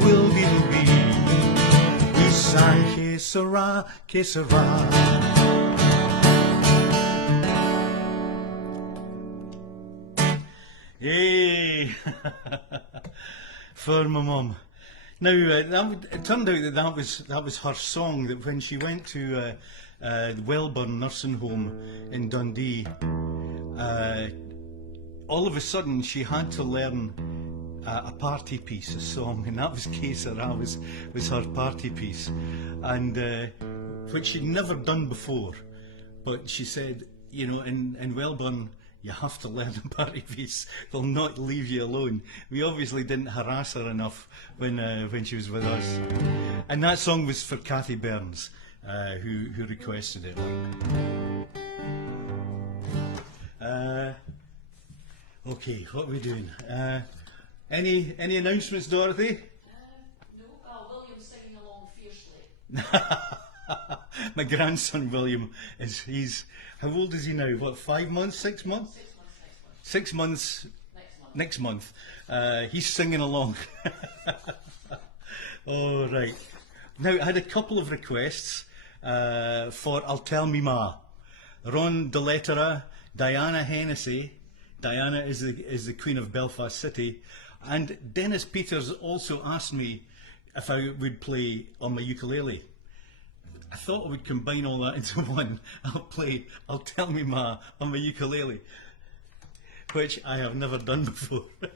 will be will be. We sang que sera, que sera. Hey, for my mum. Now it turned out that was her song. That when she went to the Wellburn nursing home in Dundee, all of a sudden she had to learn a party piece, a song, and that was Que Sera was her party piece, and which she'd never done before. But she said, you know, in Wellburn, you have to learn a party piece. They'll not leave you alone. We obviously didn't harass her enough when she was with us. And that song was for Kathy Burns, who requested it. Okay, what are we doing? Any announcements, Dorothy? No. William's singing along fiercely. My grandson William he's how old is he now? What, 5 months, 6 months? 6 months. Next month. He's singing along. Oh, right. Now I had a couple of requests for I'll Tell Me Ma. Ron Deletera, Diana Hennessy. Diana is the Queen of Belfast City, and Dennis Peters also asked me if I would play on my ukulele. I thought I would combine all that into one. I'll Tell Me Ma on my ukulele, which I have never done before. This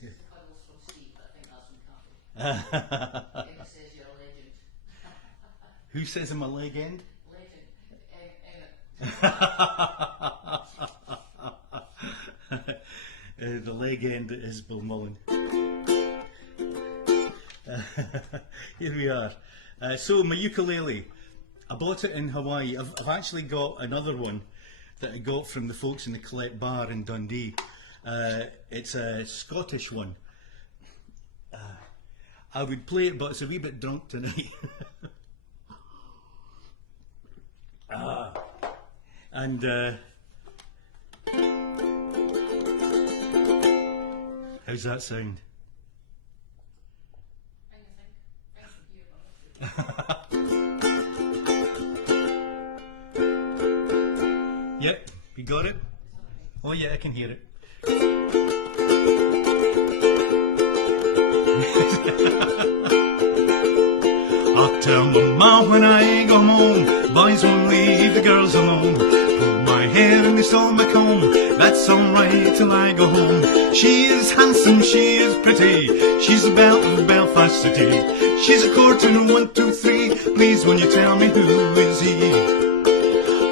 is Cuddles from Steve, but I think that's from Kathy. Emma says you're a legend. Who says I'm a legend? Legend. The legend is Bill Mullen. Here we are. So my ukulele, I bought it in Hawaii. I've actually got another one that I got from the folks in the Colette Bar in Dundee. It's a Scottish one. I would play it, but it's a wee bit drunk tonight. And how's that sound? Yep, you got it? Oh yeah, I can hear it. I'll tell Mama when I go home, boys won't leave the girls alone. Pull my hair and they stole my comb, that's alright till I go home. She is handsome, she is pretty, she's the belle of Belfast City. She's a courting 1, 2, 3, please when you tell me who is he.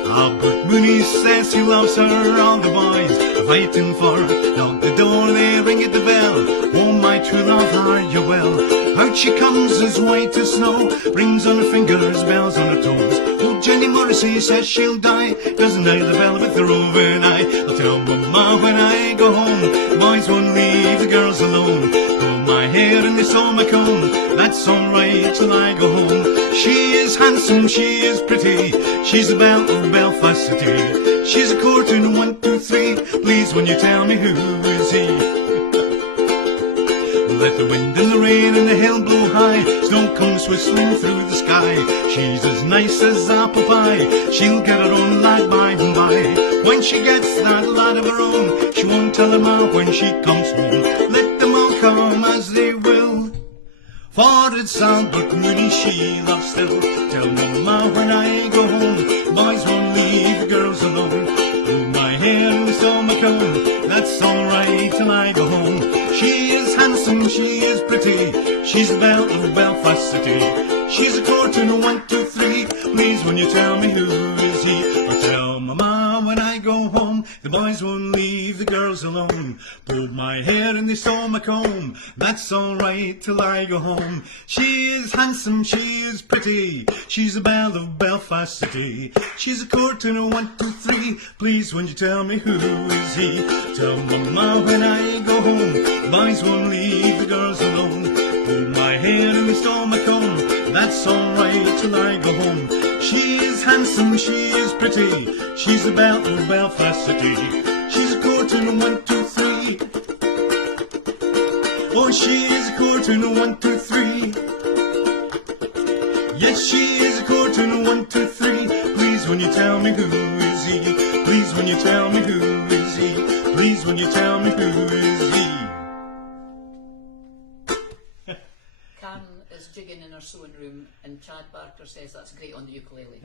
Albert Mooney says he loves her, all the boys are fighting for her. Knock the door, they ring at the bell, oh my true love, are you well? Out she comes as white as snow, rings on her fingers, bells on her toes. Oh, Jenny Morrissey says she'll die, doesn't know the bell with her overnight. I'll tell Mama when I go home, the boys won't leave the girls alone. Pull my hair and they stole my comb, that's alright till I go home. She is handsome, she is pretty, she's the belle of Belfast City. She's a courting 1, 2, 3, please when you tell me who is he. Let the wind and the rain and the hail blow high, snow comes whistling through the sky. She's as nice as apple pie, she'll get her own lad by and by. When she gets that lad of her own, she won't tell her ma when she comes home. Let them all come as they will, for it's Albert Mooney she loves still. Tell Mama when I go home, boys won't leave the girls alone. Pull my hair and stole my comb, that's alright till I go home. She is handsome, she is pretty, she's the belle of Belfast City. She's a courting 1, 2, 3, please when you tell me who is he. Or tell Mama when I go home, the boys won't leave the girls alone. Pulled my hair and they stole my comb, that's alright till I go home. She is handsome, she is pretty, she's the belle of Belfast City. She's a courting 1, 2, 3, please when you tell me who is he. Tell Mama when I go home, boys won't leave the girls alone. Pull my hair and they stole my comb, that's alright till I go home. She is handsome, she is pretty, she's the belle of Belfast City. She's a courting 1, 2, 3. Oh, she is a courting 1, 2, 3. Yes, she is a courting 1, 2, 3. Please, when you tell me who is he? Please, when you tell me who is he? Please, when you tell me who is he? Karen is jigging in her sewing room, and Chad Barker says that's great on the ukulele.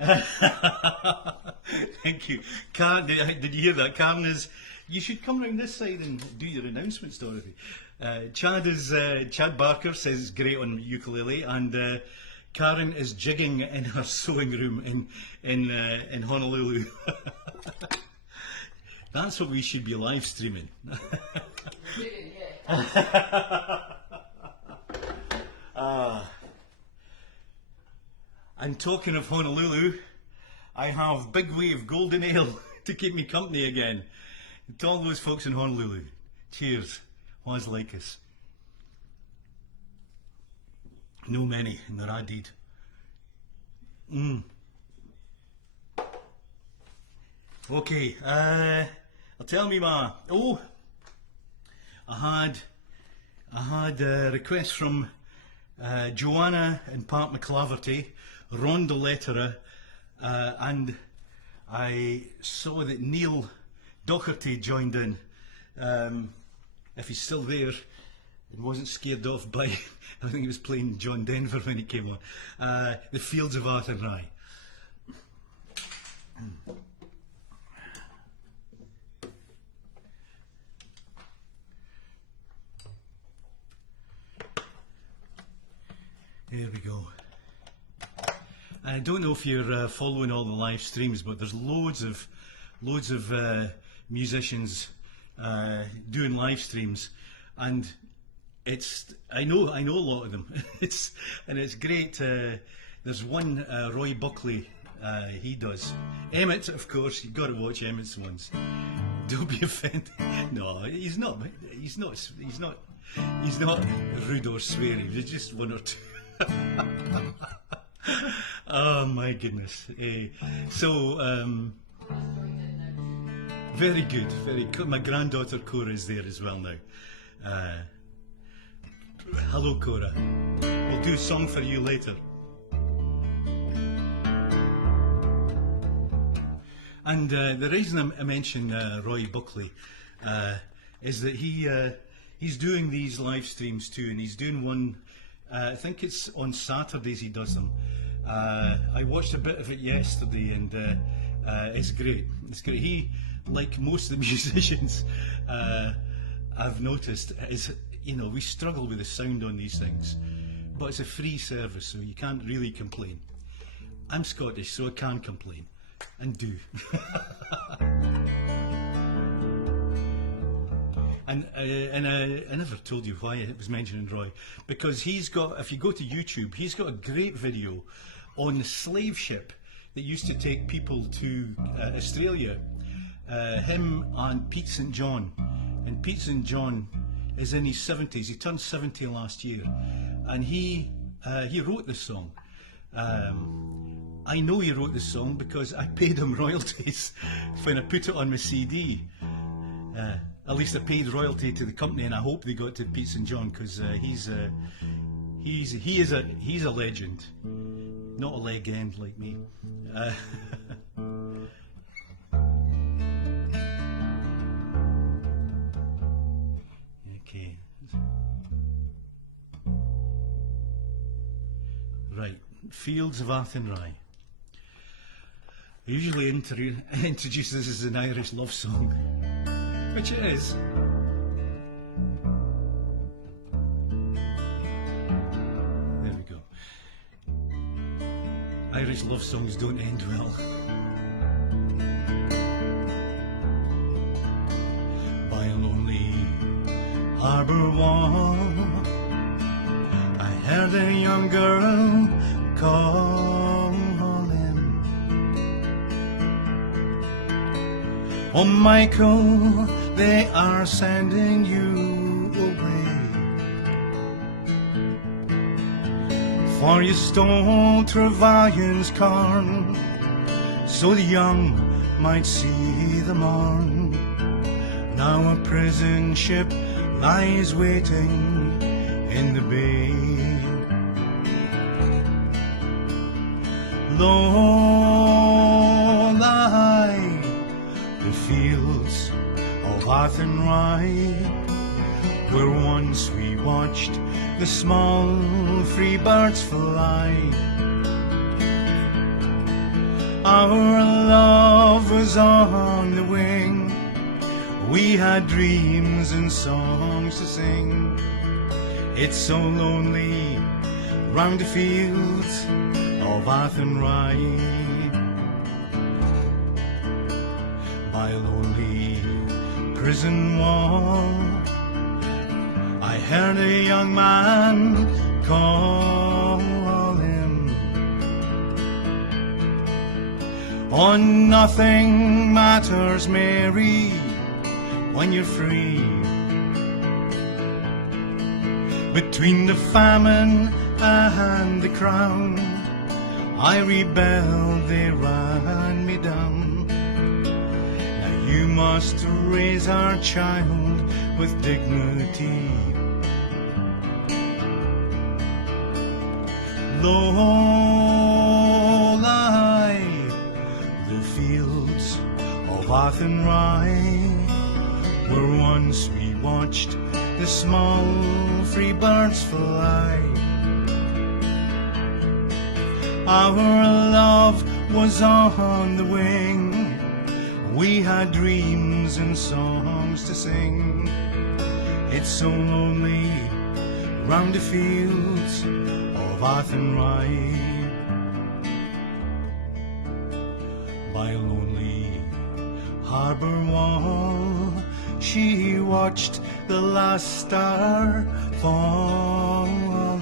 Thank you. Karen, did you hear that? Karen is... You should come round this side and do your announcements, Dorothy. Chad Barker says great on ukulele, and Karen is jigging in her sewing room in Honolulu. That's what we should be live streaming. Jigging, yeah. And talking of Honolulu, I have Big Wave Golden Ale to keep me company again. To all those folks in Honolulu, cheers. Was like us. No many, nor I did. Okay, I'll tell me ma. Oh, I had a request from Joanna in Park McClaverty, Rhonda Letterer, and I saw that Neil Doherty joined in. If he's still there and wasn't scared off by, I think he was playing John Denver when he came on, The Fields of Athenry. There we go. I don't know if you're following all the live streams, but there's loads of musicians doing live streams, and I know a lot of them. it's great. There's one Roy Buckley, he does. Emmett, of course, you've got to watch Emmett's ones. Don't be offended. No, he's not rude or sweary. There's just one or two. Oh my goodness. Very good, very good. My granddaughter Cora is there as well now. Hello Cora. We'll do a song for you later. And the reason I mention Roy Buckley is that he's doing these live streams too, and he's doing one, I think it's on Saturdays he does them. I watched a bit of it yesterday, and it's great. It's great. He, like most of the musicians, I've noticed, is, you know, we struggle with the sound on these things, but it's a free service, so you can't really complain. I'm Scottish, so I can complain, and do. And I never told you why I was mentioning Roy, because he's got, if you go to YouTube, he's got a great video on the slave ship that used to take people to Australia. Him and Pete St John, and Pete St John is in his 70s. He turned 70 last year, and he wrote this song. I know he wrote this song because I paid him royalties when I put it on my CD. At least I paid royalty to the company, and I hope they got to Pete St John, because he's a legend, not a legend like me. Okay. Right, Fields of Athenry. I usually introduce this as an Irish love song, which it is. There we go. Irish love songs don't end well. By a lonely harbour wall, I heard a young girl calling. Oh Michael, they are sending you away. For you stole Trevelyan's corn, so the young might see the morn. Now a prison ship lies waiting in the bay. Low lie the fields of Athenry, where once we watched the small free birds fly. Our love was on the wing, we had dreams and songs to sing. It's so lonely round the fields of Athenry. By a lonely prison wall, I heard a young man call him. Oh, nothing matters, Mary, when you're free. Between the famine and the crown, I rebelled, they ran me down. Now you must raise our child with dignity. Low lie the fields of Athenry, where once we watched the small free birds fly. Our love was on the wing, we had dreams and songs to sing. It's so lonely round the fields of Athenry. By a lonely harbour wall, she watched the last star falling.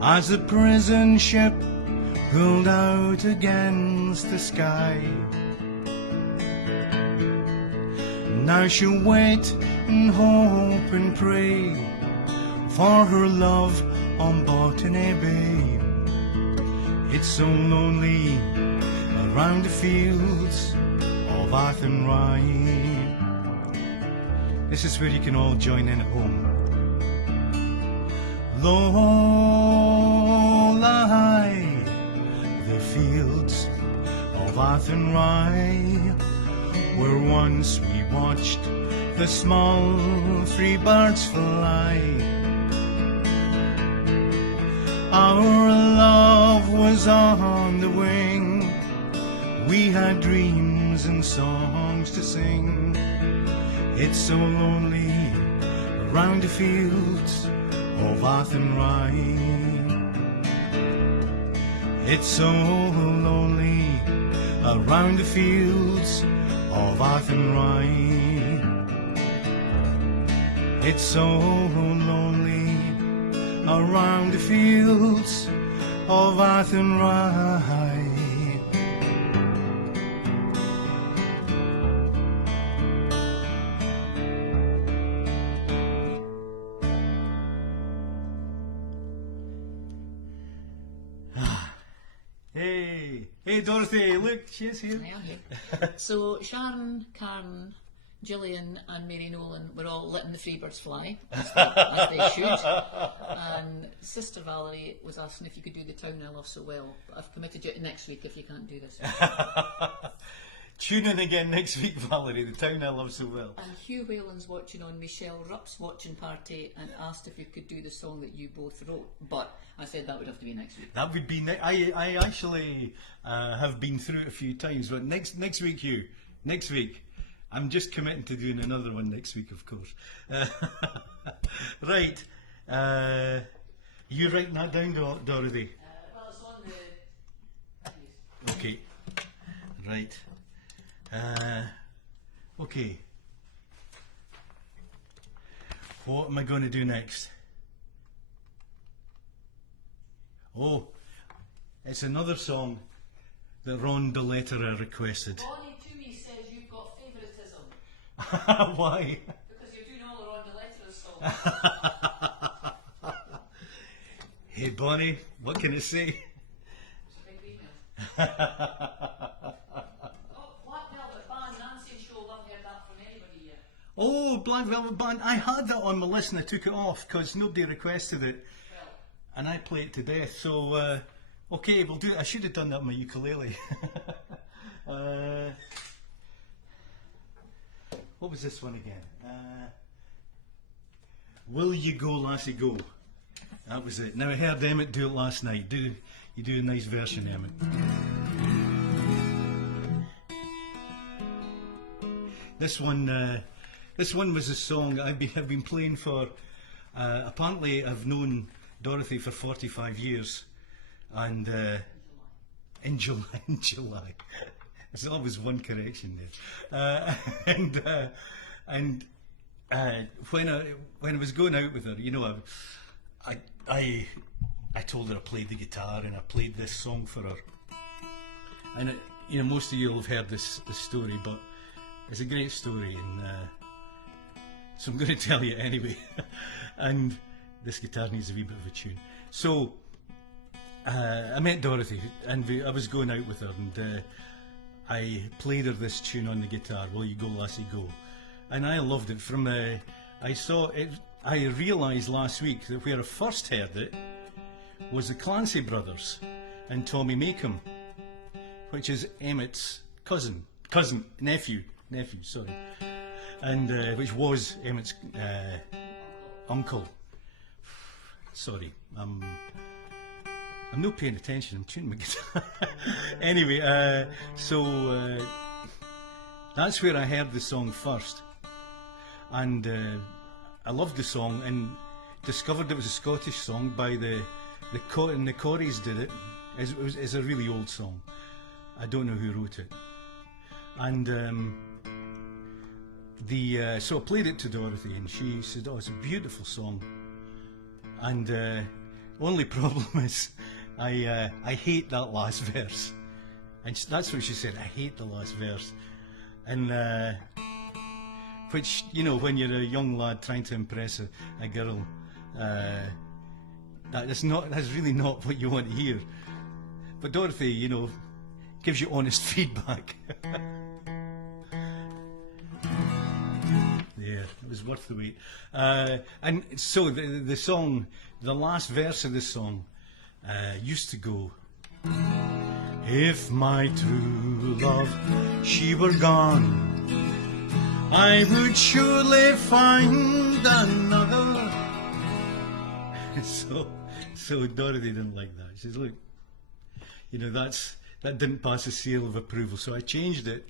As the prison ship pulled out against the sky, now she'll wait and hope and pray for her love on Botany Bay. It's so lonely around the fields of Athenry. This is where you can all join in at home. Low lie the fields of Athenry, where once we watched the small free birds fly. Our love was on the wing, we had dreams and songs to sing. It's so lonely around the fields of Athenry. It's so lonely around the fields of Athenry. It's so lonely around the fields of Athenry. Hey Dorothy, look, she's here. I am here. So Sharon, Karen, Gillian and Mary Nolan were all letting the Freebirds fly, as they should. And Sister Valerie was asking if you could do the town I love so well. But I've committed you to next week if you can't do this. Tune in again next week, Valerie, the town I love so well. And Hugh Whalen's watching on Michelle Rupp's watching party and asked if you could do the song that you both wrote. But I said that would have to be next week. That would be I actually have been through it a few times, but next week, Hugh, next week. I'm just committing to doing another one next week, of course. Right. You writing that down, Dorothy? Well, it's on the... Okay. Right. Okay. What am I going to do next? Oh, it's another song that Ron Belletterer requested. Bonnie Toomey says you've got favouritism. Why? Because you're doing all the Ron Belletterer songs. Hey Bonnie, what can I say? It's a big email. Oh, Black Velvet Band, Nancy and Show, I've heard that from anybody yet. Oh, Black Velvet Band. I had that on my list and I took it off because nobody requested it. Well, And I play it to death, so okay, we'll do it. I should have done that on my ukulele. What was this one again? Will You Go, Lassie Go? That was it. Now I heard Emmett do it last night. You do a nice version, Emmett. This one was a song I've been playing for. Apparently, I've known Dorothy for 45 years, and in July, there's always one correction there. And when I was going out with her, you know, I told her I played the guitar and I played this song for her, and you know, most of you will have heard this story, but it's a great story, and so I'm going to tell you anyway. And this guitar needs a wee bit of a tune. So I met Dorothy, and I was going out with her, and I played her this tune on the guitar, Will You Go, Lassie Go, and I loved it. I realised last week that where I first heard it was the Clancy brothers and Tommy Makem, which is Emmett's nephew, sorry, and which was Emmett's uncle. Sorry, I'm not paying attention. I'm tuning my guitar. Anyway, so that's where I heard the song first, and I loved the song and discovered it was a Scottish song by the Corries did it. It's a really old song. I don't know who wrote it, and so I played it to Dorothy, and she said, "Oh, it's a beautiful song." And only problem is, I hate that last verse, and that's what she said. I hate the last verse, and which, you know, when you're a young lad trying to impress a girl, that's really not what you want to hear. But Dorothy, you know, gives you honest feedback. Yeah, it was worth the wait. And so the song, the last verse of the song used to go, if my true love, she were gone, I would surely find another. So Dorothy didn't like that. She says, look, you know, that didn't pass a seal of approval. So I changed it,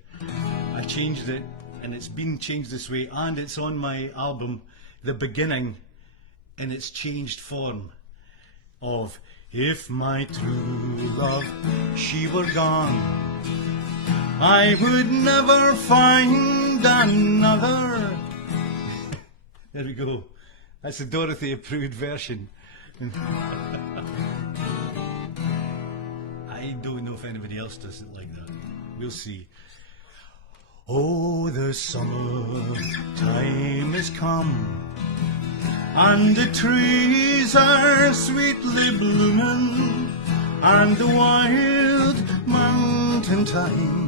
and it's been changed this way, and it's on my album, The Beginning, in its changed form of, if my true love, she were gone, I would never find another. There we go. That's the Dorothy approved version. I don't know if anybody else does it like that. We'll see. Oh, the summer time is come, and the trees are sweetly blooming, and the wild mountain thyme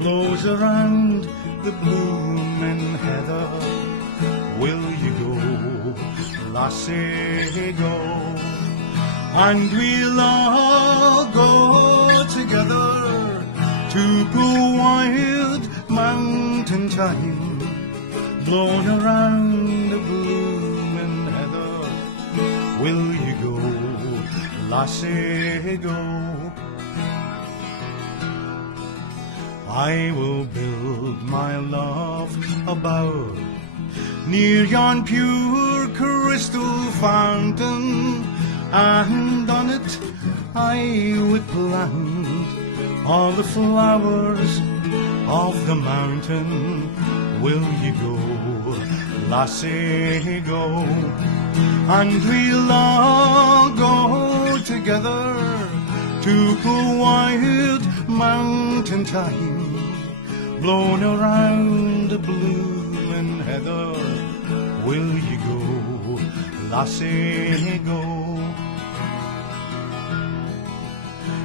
blows around the blooming heather. Will you go, lassie, go? And we'll all go together to the wild mountain thyme blown around the blooming heather. Will you go, lassie, go? I will build my love a bower near yon pure crystal fountain, and on it I would plant all the flowers of the mountain. Will you go, lassie, go? And we'll all go together to the wild mountain thyme blown around the blooming heather. Will you go, lassie, go?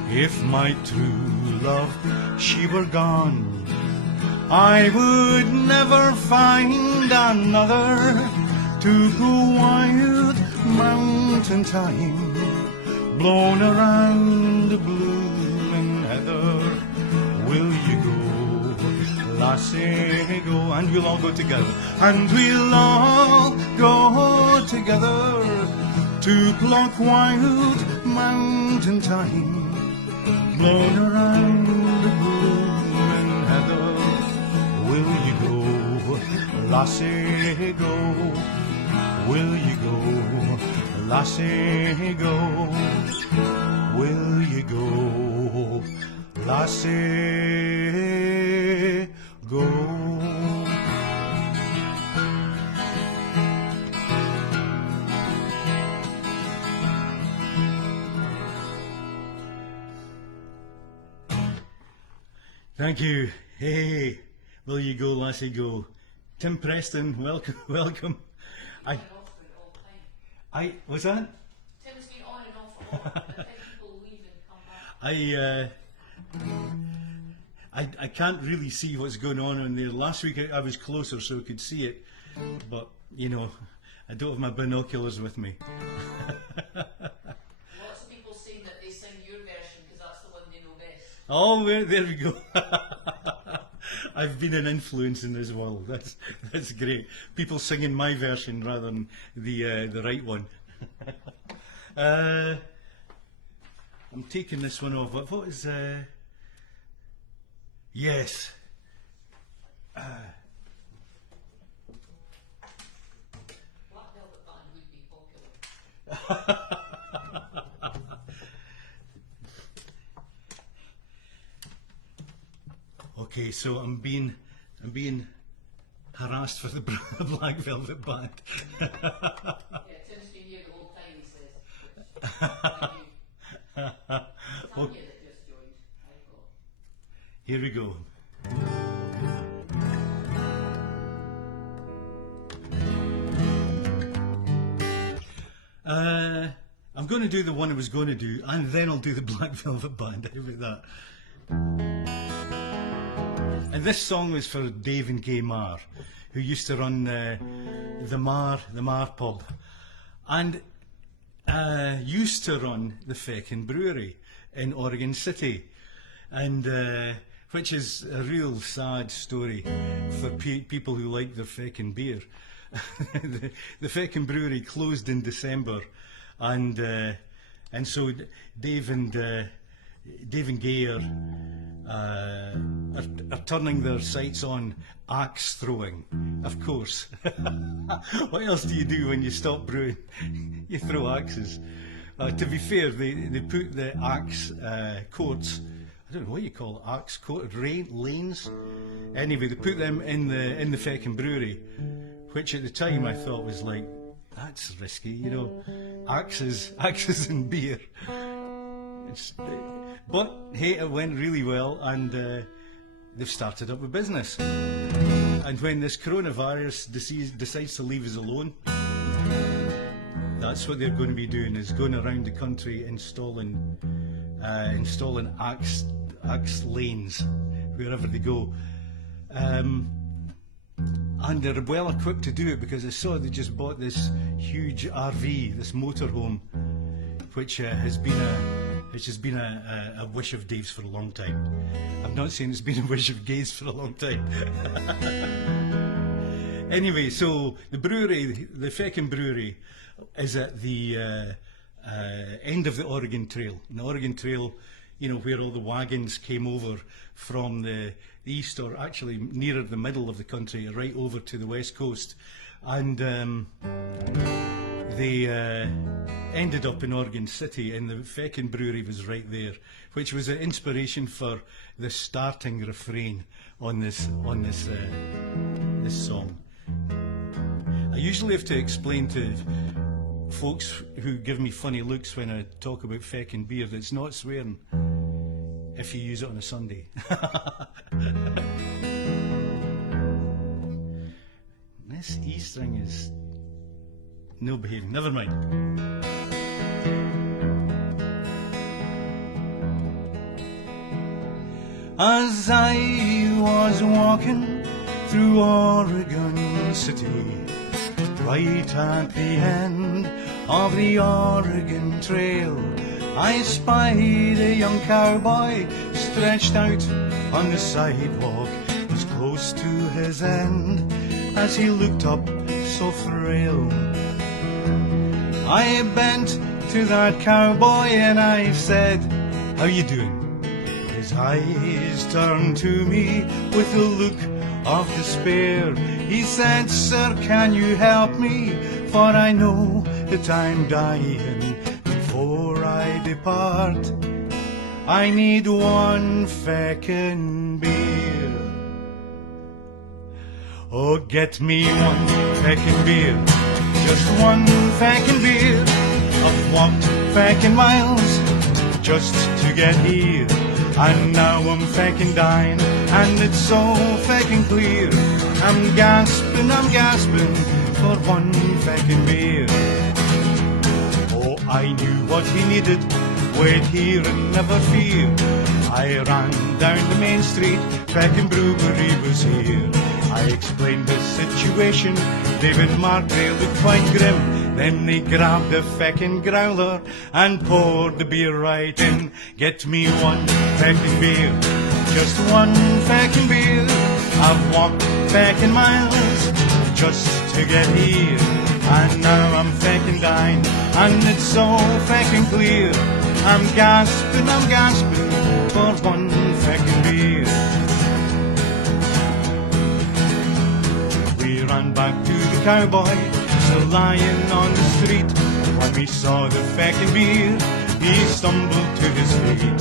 If my true love, she were gone, I would never find another to go wild mountain time, blown around the blooming heather. Will you go, lassie, go? And we'll all go together. And we'll all go together to pluck wild mountain thyme, blown around the blooming heather. Will you go, lassie, go? Will you go, lassie, go? Will you go, lassie, go? Thank you. Hey, will you go, lassie, go? Tim Preston, welcome, welcome. What's that? Tim's been on and off a lot. I think people leave and come back. I can't really see what's going on there. Last week I was closer so I could see it, but you know, I don't have my binoculars with me. Lots of people saying that they sing your version because that's the one they know best. Oh, there we go. I've been an influence in this world. That's great. People singing my version rather than the right one. I'm taking this one off. What is? Yes. Black Velvet Band would be popular. Okay, so I'm being harassed for the Black Velvet Band. Yeah, Tim's been here the whole time, he says. Tanya that just joined. I thought. Here we go. I'm going to do the one I was going to do, and then I'll do the Black Velvet Band. How about that? And this song is for Dave and Gay Marr, who used to run the Marr pub, and used to run the Feckin' Brewery in Oregon City, and which is a real sad story for people who like their Feckin' beer. the Feckin' Brewery closed in December, and so Dave and Gay are turning their sights on axe throwing, of course. What else do you do when you stop brewing? You throw axes. To be fair, they put the axe courts, I don't know what you call it, axe court lanes. Anyway, they put them in the Feckin' Brewery, which at the time I thought was like, that's risky, you know, axes and beer. But hey, it went really well, and they've started up a business. And when this coronavirus decides to leave us alone, that's what they're going to be doing, is going around the country installing axe lanes wherever they go. And they're well equipped to do it, because I saw they just bought this huge RV, this motorhome, which has been a wish of Dave's for a long time. I'm not saying it's been a wish of Gay's for a long time. Anyway, so the brewery, the Feckin' Brewery, is at the end of the Oregon Trail. And the Oregon Trail, you know, where all the wagons came over from the east, or actually nearer the middle of the country, right over to the west coast. And they ended up in Oregon City, and the Feckin' Brewery was right there, which was an inspiration for the starting refrain on this song. I usually have to explain to folks who give me funny looks when I talk about Feckin' beer that it's not swearing if you use it on a Sunday. This E string is no behaving. Never mind. As I was walking through Oregon City, right at the end of the Oregon Trail, I spied a young cowboy stretched out on the sidewalk, as close to his end as he looked up so frail. I bent to that cowboy and I said, "How you doing?" His eyes turned to me with a look of despair. He said, "Sir, can you help me? For I know that I'm dying. Before I depart, I need one feckin' beer." Oh, get me one feckin' beer, just one feckin' beer. I've walked feckin' miles just to get here, and now I'm feckin' dying, and it's so feckin' clear. I'm gasping for one feckin' beer. Oh, I knew what he needed, wait here and never fear. I ran down the main street, feckin' brewery was here. I explained the situation, David and Mark, they looked quite grim. Then they grabbed a feckin' growler and poured the beer right in. Get me one feckin' beer, just one feckin' beer. I've walked feckin' miles just to get here, and now I'm feckin' dying, and it's so feckin' clear. I'm gasping for one feckin' beer. We ran back to the cowboy, still lying on the street. When we saw the feckin' beer, he stumbled to his feet.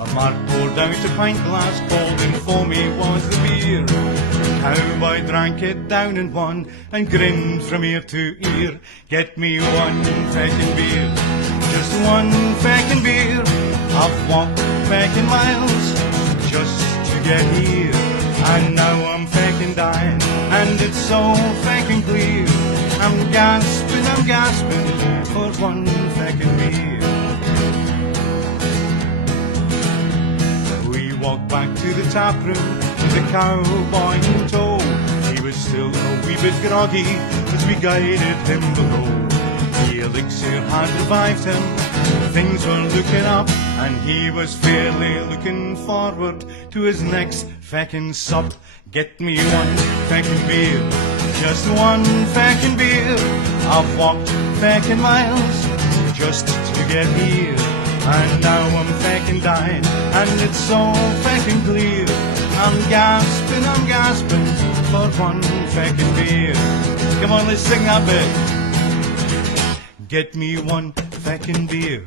A Mark poured out a pint glass, cold and foamy was the beer. The cowboy drank it down in one and grinned from ear to ear. Get me one feckin' beer, just one feckin' beer. I've walked feckin' miles just to get here, and now I'm feckin' dying, and it's so feckin' clear. I'm gasping for one feckin' beer. We walked back to the tap room with the cowboy in tow. He was still a wee bit groggy as we guided him below. The elixir had revived him, things were looking up, and he was fairly looking forward to his next feckin' sup. Get me one feckin' beer, just one feckin' beer. I've walked feckin' miles just to get here, and now I'm feckin' dying, and it's so feckin' clear. I'm gasping for one feckin' beer. Come on, let's sing that bit. Get me one feckin' beer,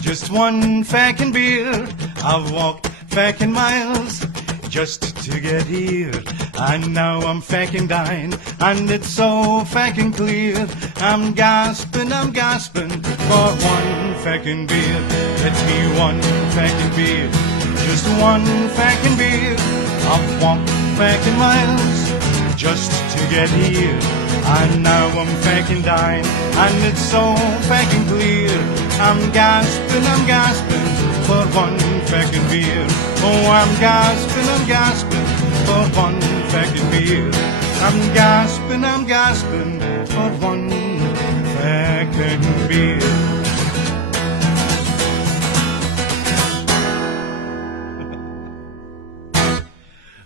just one feckin' beer. I've walked feckin' miles just to get here, and now I'm feckin' dying, and it's so feckin' clear. I'm gasping for one feckin' beer. Get me one feckin' beer, just one feckin' beer. I've walked feckin' miles just to get here, and now I'm feckin' dying, and it's so feckin' clear. I'm gasping for one feckin' beer. Oh, I'm gasping for one feckin' beer. I'm gasping for one feckin' beer.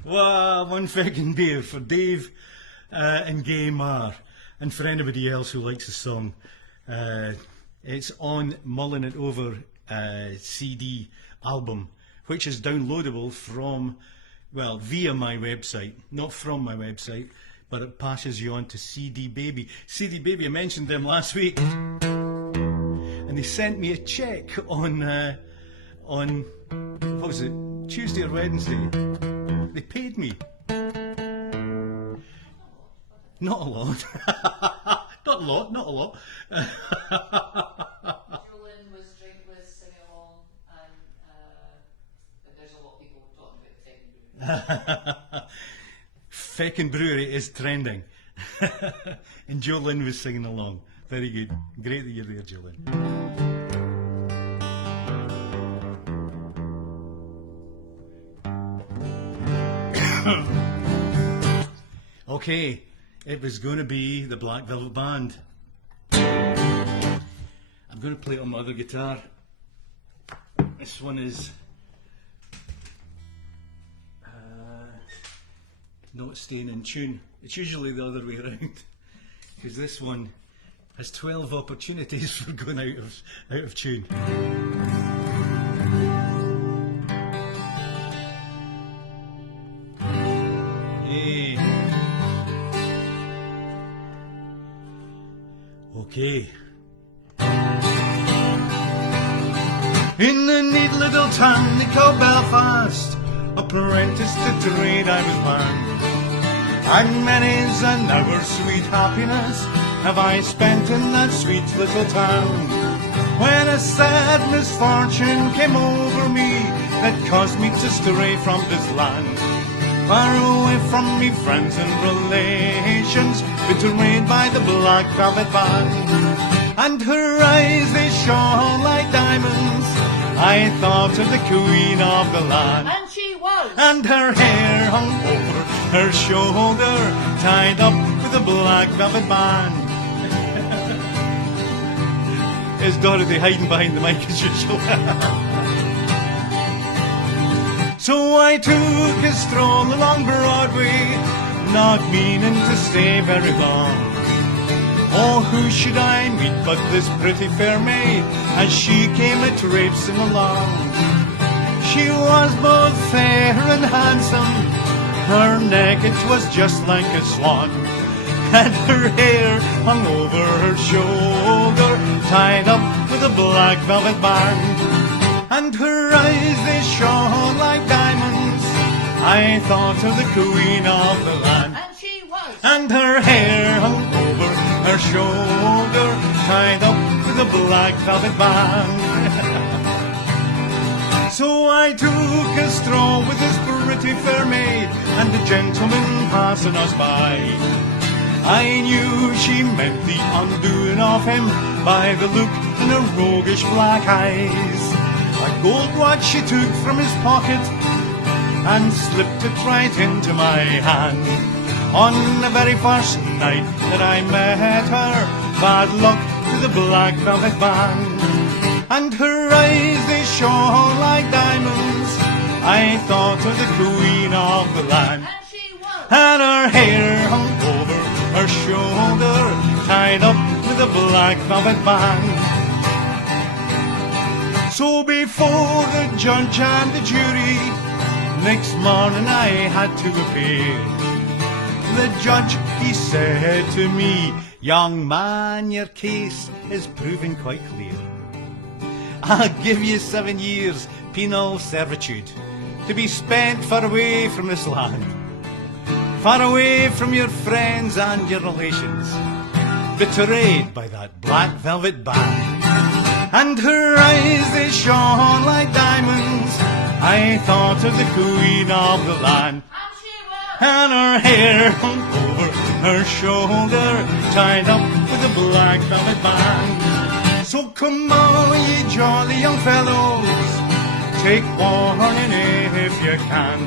Wow, one feckin' beer for Dave and Gay Mar, and for anybody else who likes the song. It's on Mulling It Over CD album, which is downloadable from, well, via my website, not from my website, but it passes you on to CD Baby. CD Baby, I mentioned them last week, and they sent me a check on what was it, Tuesday or Wednesday. They paid me. Not a lot. Not a lot, not a lot. Julian was singing along, and there's a lot of people talking about Feckin' Brewery is trending. And Joe Lynn was singing along. Very good. Great that you're there, Joe Lynn. Okay, it was going to be the Black Velvet Band. I'm going to play it on my other guitar. This one is not staying in tune. It's usually the other way around, because this one has 12 opportunities for going out of tune. Hey. Okay. In a neat little town they call Belfast, apprentice to trade I was one. And many's an hour sweet happiness have I spent in that sweet little town, when a sad misfortune came over me that caused me to stray from this land, far away from me friends and relations, betrayed by the Black Velvet Band. And her eyes they shone like diamonds, I thought of the Queen of the land. And she was. And her hair hung over her shoulder, tied up with a black velvet band. Is Dorothy hiding behind the mic as usual? So I took a stroll along Broadway, not meaning to stay very long. Oh, who should I meet but this pretty fair maid, as she came a-traipsing along. She was both fair and handsome, her neck it was just like a swan, and her hair hung over her shoulder, tied up with a black velvet band. And her eyes they shone like diamonds, I thought of the Queen of the land. And she was. And her hair hung over her shoulder, tied up with a black velvet band. So I took a stroll with this pretty fair maid, and the gentleman passing us by, I knew she meant the undoing of him by the look in her roguish black eyes. A gold watch she took from his pocket and slipped it right into my hand. On the very first night that I met her, bad luck to the Black Velvet Band. And her eyes they shone like diamonds, I thought of the Queen of the land. And she was. And her hair hung over her shoulder, tied up with a black velvet band. So before the judge and the jury, next morning I had to appear. The judge, he said to me, young man, your case is proving quite clear. I'll give you 7 years penal servitude to be spent far away from this land, far away from your friends and your relations, betrayed by that black velvet band. And her eyes they shone like diamonds, I thought of the Queen of the land. And she was. And her hair hung over her shoulder, tied up with a black velvet band. So come on, ye jolly young fellows, take warning if you can,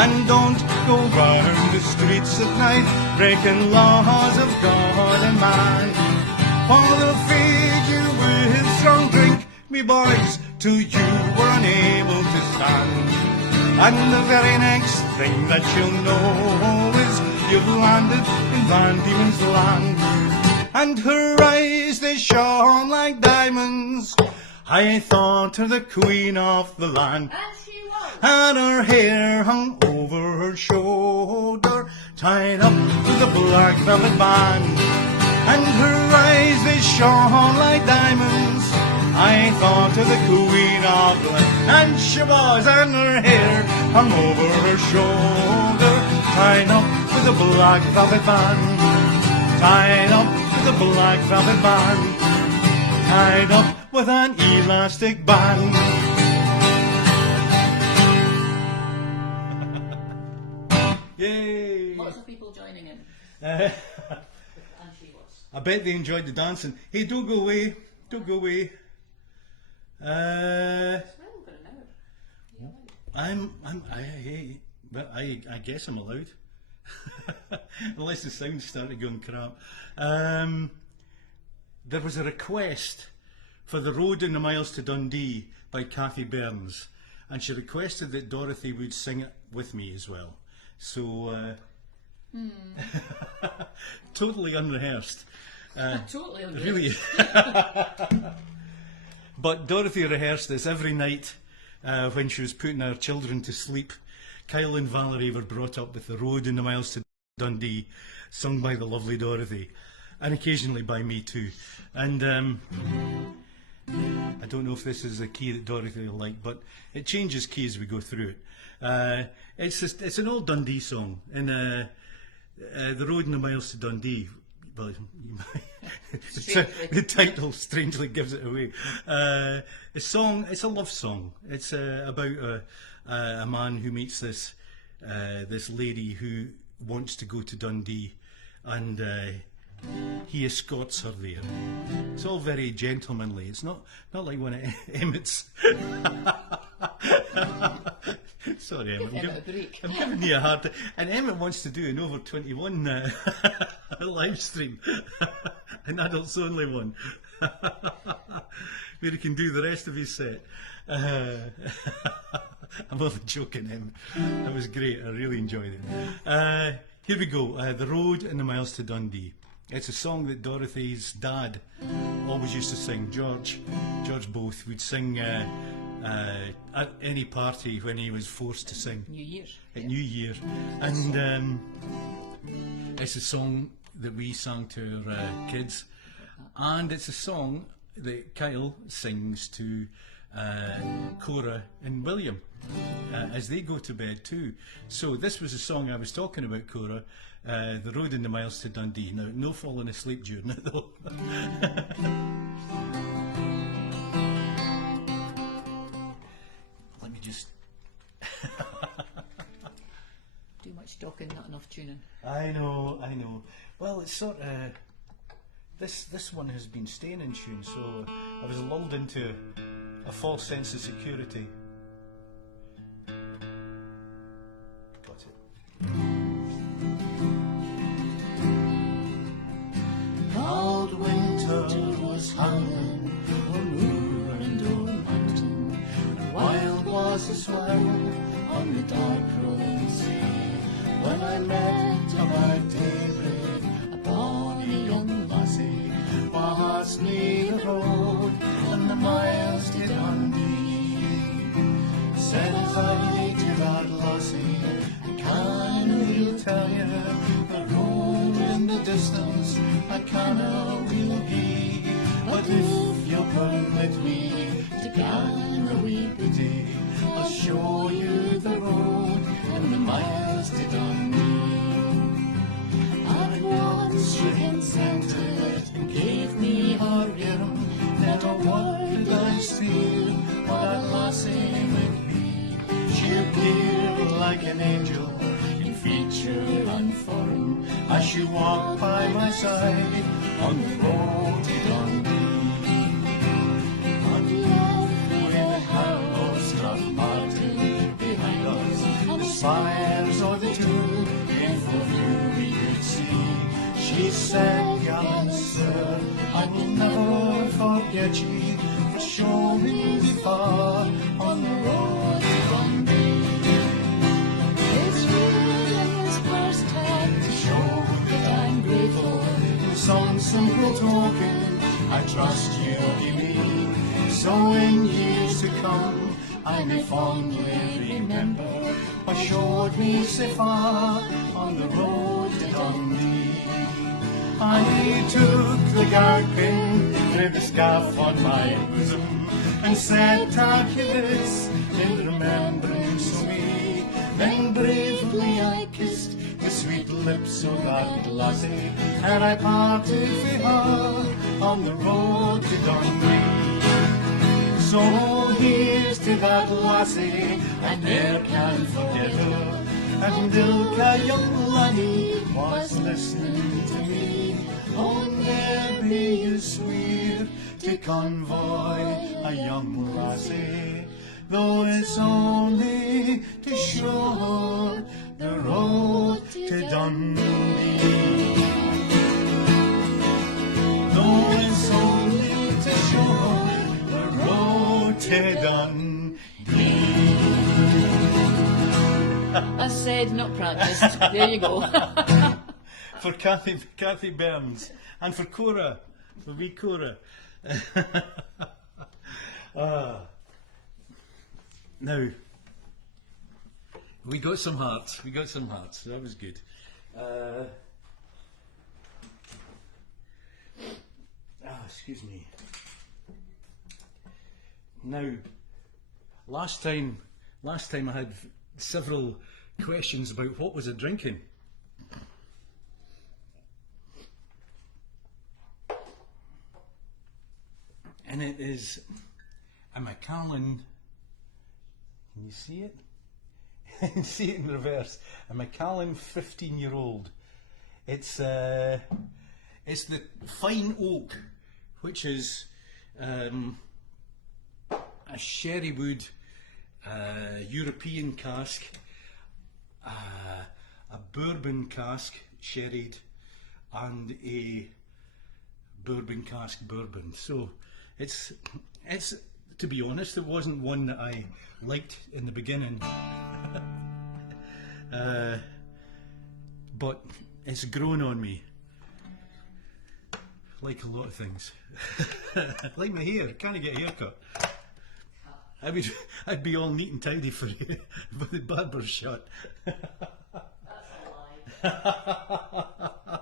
and don't go round the streets at night breaking laws of God and man. For they'll feed you with strong drink, me boys, till you were unable to stand. And the very next thing that you'll know is you've landed in Van Diemen's land. And her eyes they shone like diamonds, I thought her the Queen of the land. And she was. And her hair hung over her shoulder, tied up with a black velvet band. And her eyes they shone like diamonds, I thought her the Queen of the land. And she was. And her hair hung over her shoulder, tied up with a black velvet band. Tied up with a black velvet band, tied up with an elastic band. Yay! Lots of people joining in. Uh, And she was. I bet they enjoyed the dancing. Hey, don't go away. Don't go away. Well, we've got an hour. Hey, But I guess I'm allowed. Unless the sound's started going crap. There was a request for The Road and the Miles to Dundee by Kathy Burns, and she requested that Dorothy would sing it with me as well. So, totally unrehearsed. Totally unreal. Really. But Dorothy rehearsed this every night when she was putting her children to sleep. Kyle and Valerie were brought up with The Road and the Miles to Dundee, sung by the lovely Dorothy, and occasionally by me too. And I don't know if this is a key that Dorothy will like, but it changes key as we go through it. It's an old Dundee song, and The Road and the Miles to Dundee. Well, the title strangely gives it away. It's a love song. It's about a man who meets this lady who wants to go to Dundee, and he escorts her there. It's all very gentlemanly. It's not like one of Emmett's. Sorry, Emmett. I'm giving you a hard time. And Emmett wants to do an over 21 live stream, an adults only one, where he can do the rest of his set. I'm only joking, Emmett. That was great. I really enjoyed it. Here we go. The Road and the Miles to Dundee. It's a song that Dorothy's dad always used to sing. George Both would sing at any party when he was forced to sing. New Year. At New Year. And it's a song that we sang to our kids. And it's a song that Kyle sings to Cora and William as they go to bed too. So this was a song I was talking about, Cora. The Road and the Miles to Dundee. Now, no falling asleep during it though. Let me just... Too much talking, not enough tuning. I know. Well, it's sort of... This one has been staying in tune, so I was lulled into a false sense of security. Got it. Cold winter was howling on moor and on mountain, and wild was the swell on the dark rolling sea. When I met about daybreak a bonny young lassie, past me the road and the miles to Dundee. Said I to that lassie, I canna tell you the road in the distance, I canna will be. But if you'll permit me to gang a wee bit, I'll show you the road and the miles to Dundee. At once she consented and gave me her earring. Not a word did I steal what that lassie might be. She appeared like an angel in feature and form as she walked by my side on the road to Dundee. On left we had Strathmartin behind us, and the spires of the two in full view we could see. She said, gallant sir, I will never forget ye for showing me far on the road to Dundee. It's really his first time to show that I'm grateful. In some simple token, I trust you'll be me. So in years to come, I may fondly remember what showed me so far on the road to Dundee. I took the garpin, threw the scarf on my bosom, and said, "Tak this in remembrance of me." Then bravely I kissed the sweet lips of that lassie, and I parted with her on the road to Dundee. So here's to that lassie, I ne'er can forget her, and ilka young laddie was listening to me. Oh, ne'er be you swear to convoy a young lassie though it's only to show the road to Dundee. Though it's only to show the road to Dundee. I said not practiced. There you go. For Kathy Burns, and for Cora, for wee Cora. Now, we got some hearts, so that was good. Excuse me. Now, last time I had several questions about what was I drinking. And it is a Macallan. Can you see it? You can see it in reverse. A Macallan 15-year-old. It's the fine oak, which is a sherry wood European cask, a bourbon cask sherried, and a bourbon cask bourbon. So it's to be honest, it wasn't one that I liked in the beginning, but it's grown on me, like a lot of things. Like my hair, can't get a haircut. I'd be all neat and tidy for you, but the barber's shut. That's a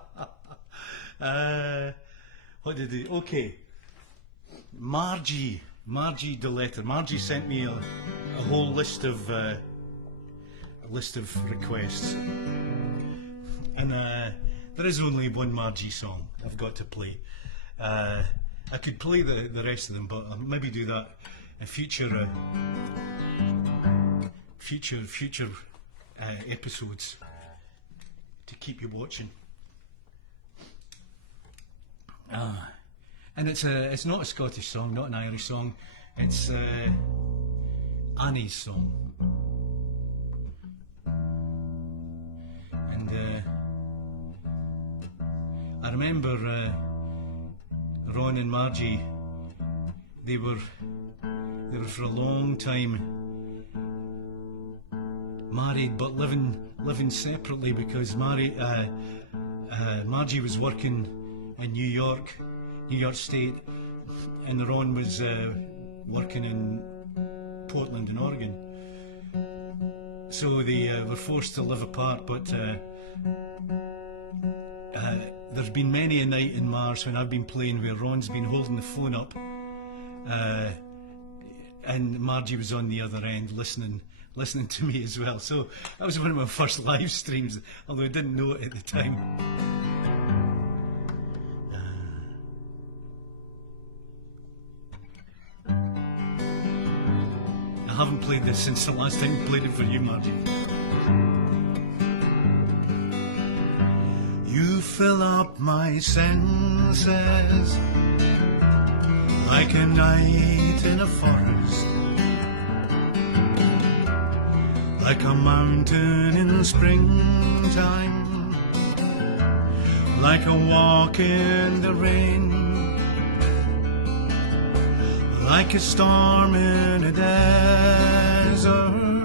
lie. What did he? Okay. Margie the letter. Margie sent me a whole list of requests, and there is only one Margie song I've got to play. I could play the rest of them, but I'll maybe do that in future episodes to keep you watching. And it's not a Scottish song, not an Irish song. It's Annie's song. And I remember Ron and Margie. They were for a long time married but living separately, because Margie was working in New York State, and Ron was working in Portland in Oregon. So they were forced to live apart, but there's been many a night in Mars when I've been playing where Ron's been holding the phone up and Margie was on the other end listening to me as well. So that was one of my first live streams, although I didn't know it at the time. I haven't played this since the last time I played it for you, Margie. You fill up my senses like a night in a forest, like a mountain in springtime, like a walk in the rain, like a storm in a desert,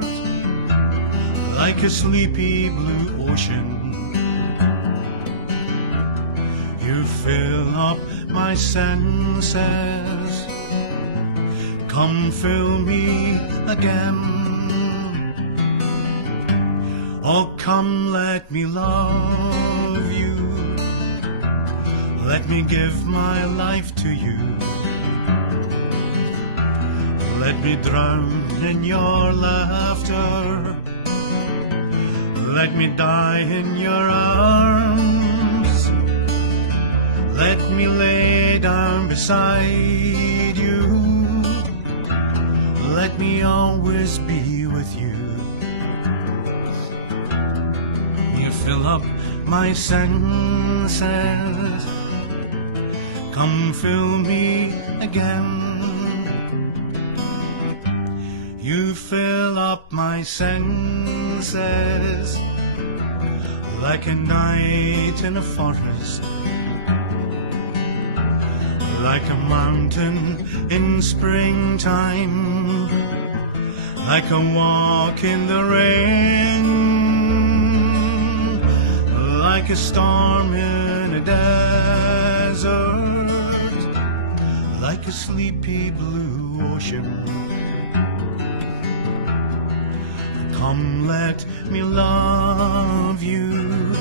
like a sleepy blue ocean. You fill up my senses, come fill me again. Oh, come let me love you, let me give my life to you. Let me drown in your laughter, let me die in your arms, let me lay down beside you, let me always be with you. You fill up my senses, come fill me again. You fill up my senses like a night in a forest, like a mountain in springtime, like a walk in the rain, like a storm in a desert, like a sleepy blue ocean. Come, let me love you.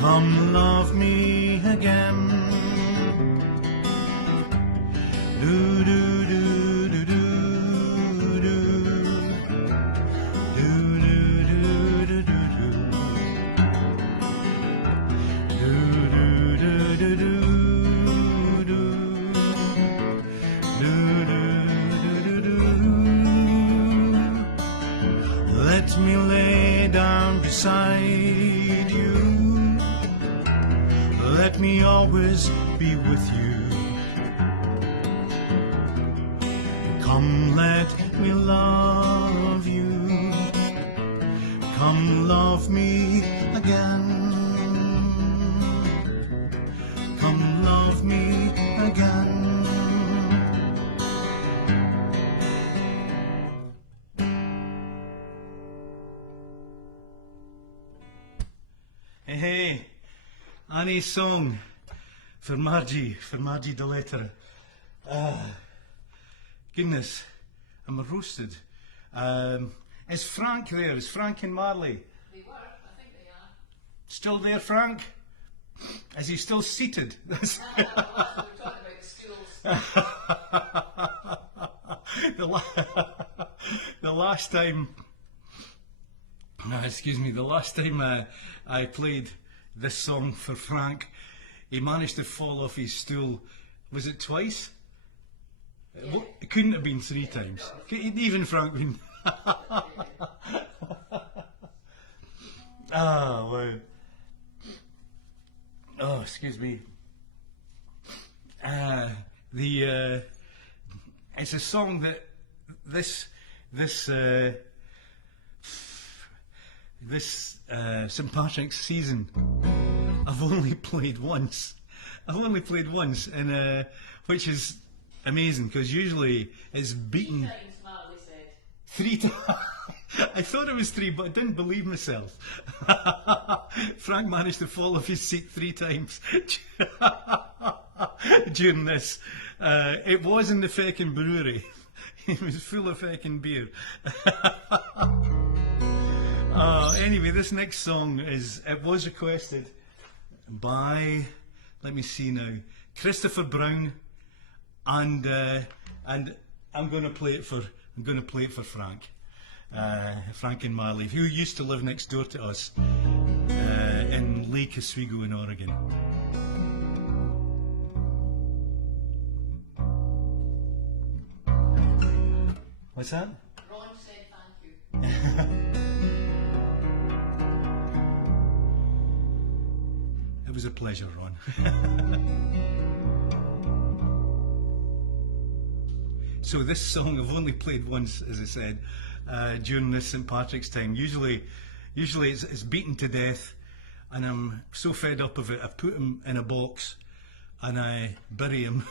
Come, love me again. Do do do do do do do do do do do do do do do. Let me lay down beside you. Let me always be with you. Come, let me love you. Come, love me again. Come, love me again. Hey, Annie's song for Margie the letter. Goodness, I'm roasted. Is Frank there? Is Frank and Marley? They were, I think they are. Still there, Frank? Is he still seated? We were talking about the stools. The last time, the last time I played this song for Frank, he managed to fall off his stool. Was it twice? Yeah. It couldn't have been 3 times. Even Frank been. Ah, wow. Oh, excuse me. It's a song that this St. Patrick's season I've only played once. And which is amazing because usually it's beaten 3 times, Marley said. 3 times. I thought it was 3, but I didn't believe myself. Frank managed to fall off his seat 3 times during this. It was in the feckin' brewery. It was full of feckin' beer. Anyway, this next song it was requested by, let me see now, Christopher Brown, and I'm going to play it for Frank, Frank and Marley, who used to live next door to us in Lake Oswego in Oregon. What's that? Ron said thank you. It was a pleasure, Ron. So this song I've only played once, as I said, during this St. Patrick's time. Usually it's beaten to death, and I'm so fed up of it, I put him in a box and I bury him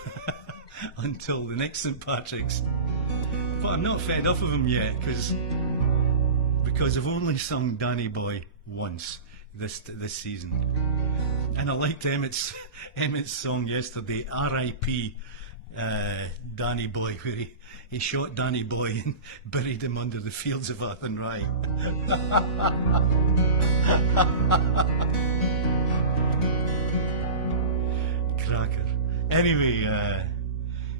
until the next St. Patrick's. But I'm not fed up of him yet, because I've only sung Danny Boy once this season. And I liked Emmett's song yesterday, R.I.P. Danny Boy, where he shot Danny Boy and buried him under the fields of Athenry. Cracker. Anyway,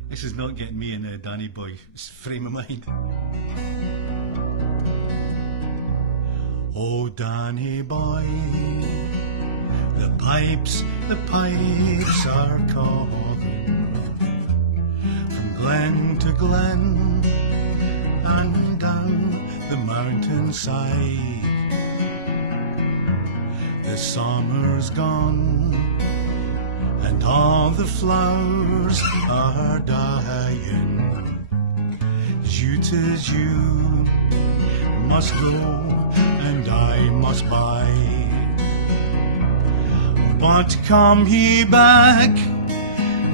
this is not getting me in a Danny Boy frame of mind. Oh, Danny Boy, the pipes are calling from glen to glen and down the mountainside. The summer's gone and all the flowers are dying. you, 'tis you must go and I must bide. But come ye back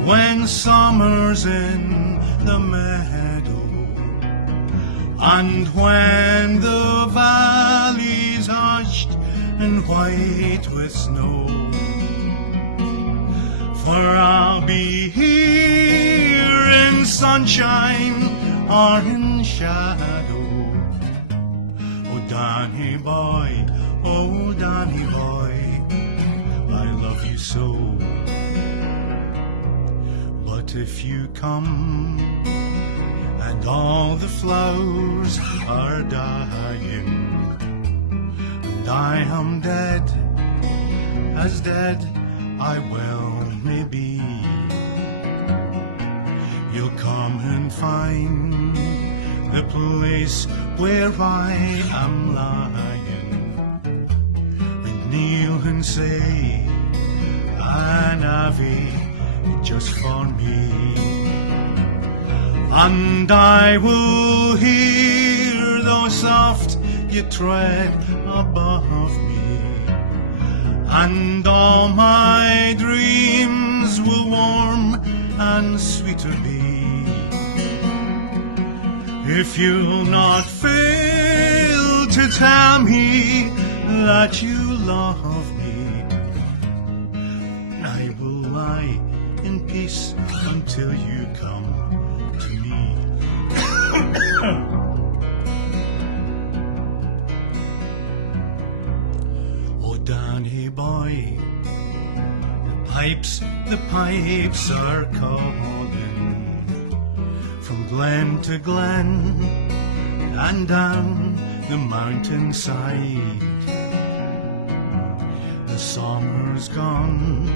when summer's in the meadow, and when the valley's hushed and white with snow. For I'll be here in sunshine or in shadow. Oh, Danny boy, oh, Danny boy, I love you so. But if you come and all the flowers are dying, and I am dead, as dead I well may be, you'll come and find the place where I am lying, and kneel and say an Ave just for me. And I will hear though soft you tread above me, and all my dreams will warm and sweeter be. If you'll not fail to tell me that you love me, I will lie in peace until you come to me. Oh, Danny boy, the pipes are calling from glen to glen and down the mountainside. The summer's gone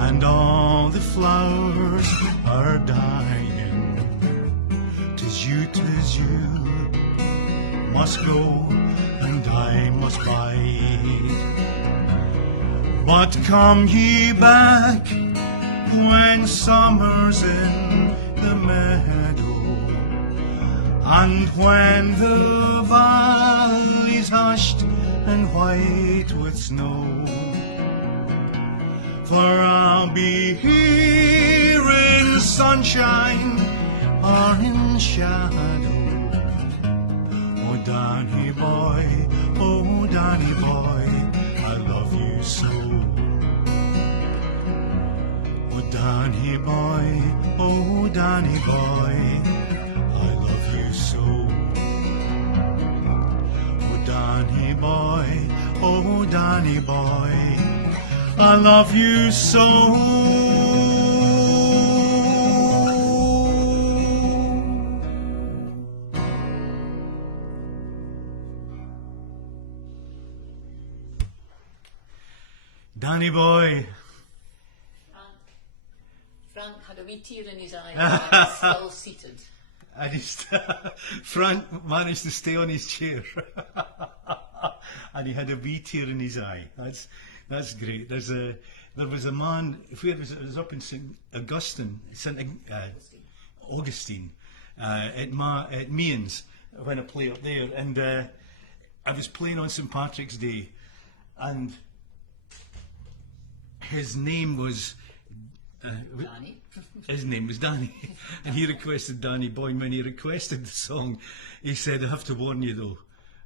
and all the flowers are dying. 'Tis you must go and I must bide. But come ye back when summer's in the meadow, and when the valley's hushed and white with snow. For I'll be here in sunshine or in shadow. Oh, Danny boy, oh, Danny boy, I love you so. Oh, Danny boy, oh, Danny boy, I love you so. Oh, Danny boy, oh, Danny boy, I love you so. Danny boy. Frank had a wee tear in his eye, but he's still seated. And Frank managed to stay on his chair. And he had a wee tear in his eye. That's great. There was a man, where was it? It was up in St. Augustine, Augustine, at Means, when I play up there. And I was playing on St. Patrick's Day, and his name was Danny. His name was Danny, and he requested Danny Boy. And when he requested the song, he said, "I have to warn you though,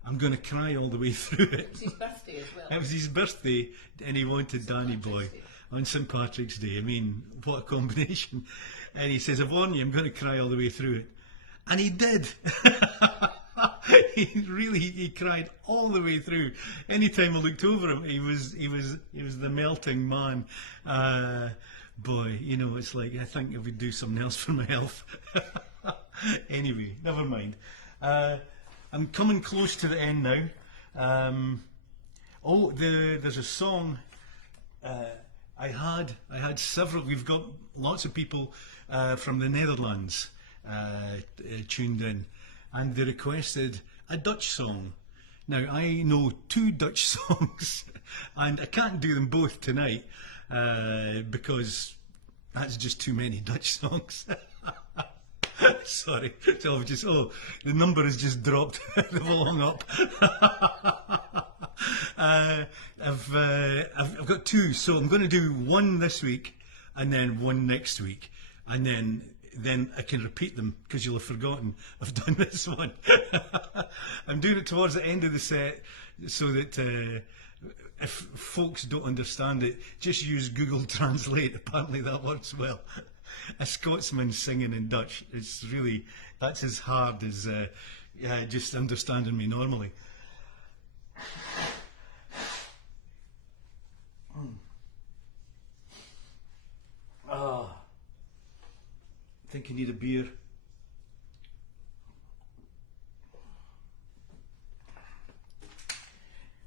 I'm going to cry all the way through it." It was his birthday as well. It was his birthday, and he wanted Danny Boy on St. Patrick's Day. I mean, what a combination. And he says, "I warn you, I'm going to cry all the way through it." And he did. He cried all the way through. Anytime I looked over him, he was the melting man. Boy, you know, it's like, I think I would do something else for my health. Anyway, never mind. I'm coming close to the end now. There's a song. I had several. We've got lots of people from the Netherlands tuned in, and they requested a Dutch song. Now, I know 2 Dutch songs, and I can't do them both tonight because that's just too many Dutch songs. Sorry, so I've just, the number has just dropped along up. I've got two, so I'm going to do one this week and then one next week, and then I can repeat them because you'll have forgotten I've done this one. I'm doing it towards the end of the set so that if folks don't understand it, just use Google Translate. Apparently that works well. A Scotsman singing in Dutch, that's as hard as just understanding me normally. I think you need a beer.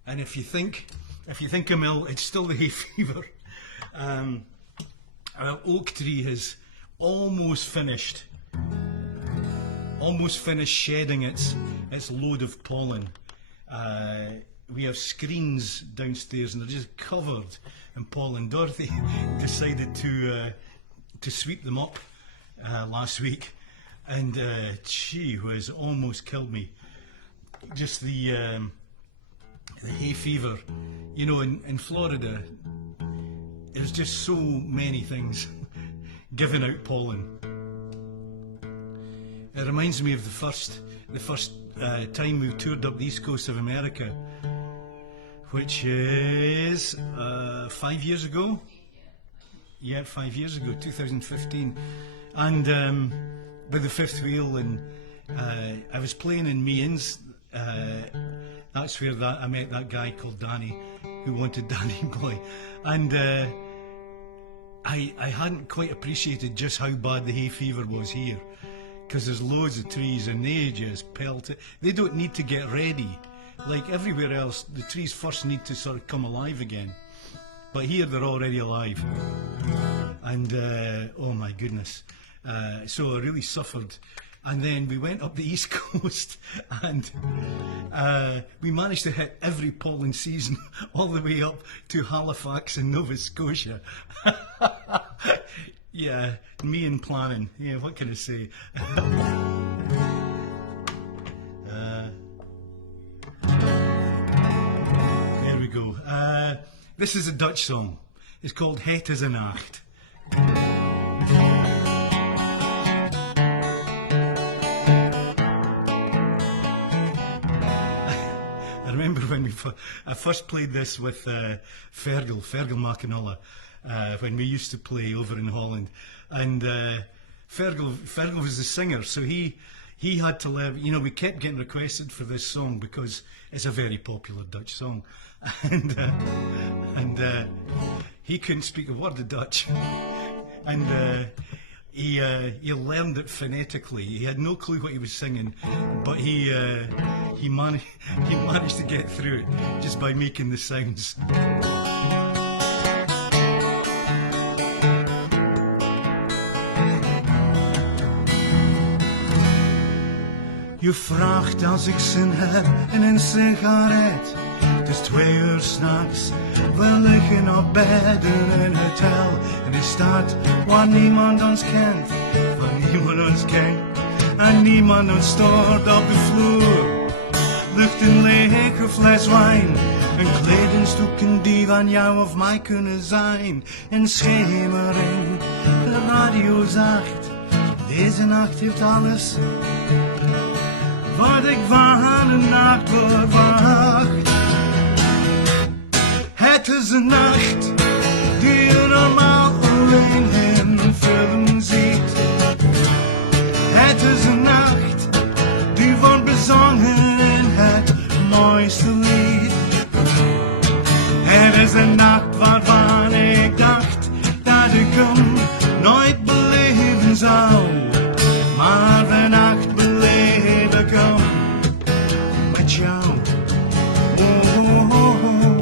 And if you think I'm ill, it's still the hay fever. Our oak tree has almost finished shedding its load of pollen. We have screens downstairs and they're just covered in pollen. Dorothy decided to sweep them up last week, and she has almost killed me. Just the hay fever, you know, in Florida, there's just so many things giving out pollen. It reminds me of the first time we toured up the east coast of America, which is 5 years ago. Yeah, 5 years ago, 2015, and with the fifth wheel, and I was playing in Means. That's where I met that guy called Danny, who wanted Danny Boy, and I hadn't quite appreciated just how bad the hay fever was here, because there's loads of trees and they just pelt it. They don't need to get ready. Like everywhere else, the trees first need to sort of come alive again. But here they're already alive. And oh my goodness. So I really suffered. And then we went up the east coast and we managed to hit every pollen season all the way up to Halifax in Nova Scotia. Yeah, me and planning. Yeah, what can I say? There we go. This is a Dutch song. It's called Het is een Nacht. I remember when I first played this with Fergal Mackinola, when we used to play over in Holland, and Fergal was the singer, so he had to learn. You know, we kept getting requested for this song because it's a very popular Dutch song, and he couldn't speak a word of Dutch, and he learned it phonetically. He had no clue what he was singing, but he managed to get through it just by making the sounds. Je vraagt als ik zin heb in een sigaret. Het is 2 uur 's nachts. We liggen op bed in een hotel in een stad waar niemand ons kent. Waar niemand ons kent en niemand ons stoort op de vloer. Ligt een lege fles wijn. Een kledingstoeken die van jou of mij kunnen zijn. Een schemering, de radio zacht. Deze nacht heeft alles wat ik van een nacht verwacht. Het is een nacht die je normaal alleen in een film ziet. Het is een nacht die wordt bezongen in het mooiste lied. Het is een nacht waarvan ik dacht dat ik hem nooit beleven zou. Maar vannacht beleef ik hem met jou. Oh, oh, oh.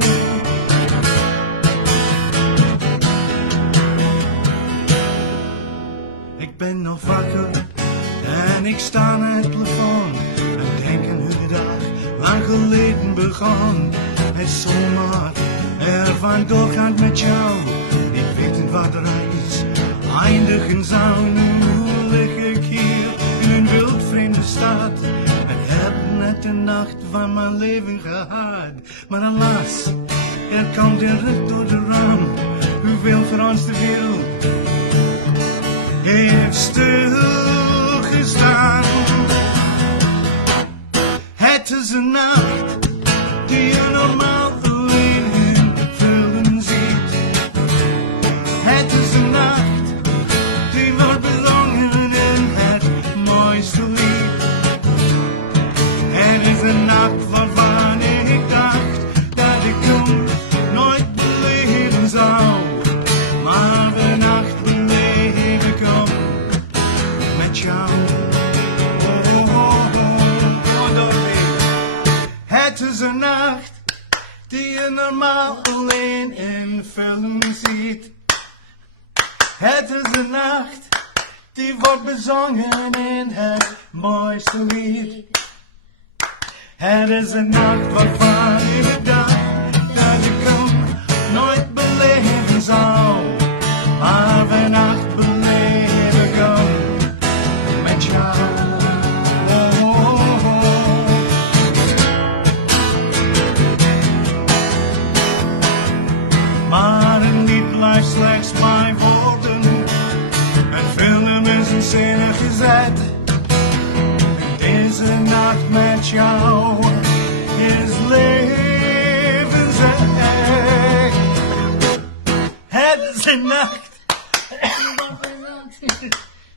Ik ben nog wakker en ik sta aan het plafond en denk aan hoe de dag lang geleden begon. Het zomaar ervan doorgaan met jou, niet wetend wat de reis eindigen zou. Nu lig ik hier stad. Ik heb net de nacht van mijn leven gehad. Maar helaas, er komt een ruk door de raam. Hoeveel voor ons de wereld heeft stilgestaan. Het is een nacht die je normaal alleen in films ziet. Het is een nacht die wordt bezongen in het mooiste lied. Het is een nacht waarvan ik dacht dat ik hem nooit beleven zou. Maar vannacht beleef ik hem met jou. Het is een nacht die je normaal alleen in films ziet. Het is een nacht die wordt bezongen in het mooiste lied. Het is een nacht waarvan ik dacht dat ik hem nooit beleven zou. Maar vannacht beleef ik hem met jou. Maar een lied blijft slechts bij woorden. Een film is een scène gezet. Deze nacht met jou is levensecht. Het is een nacht.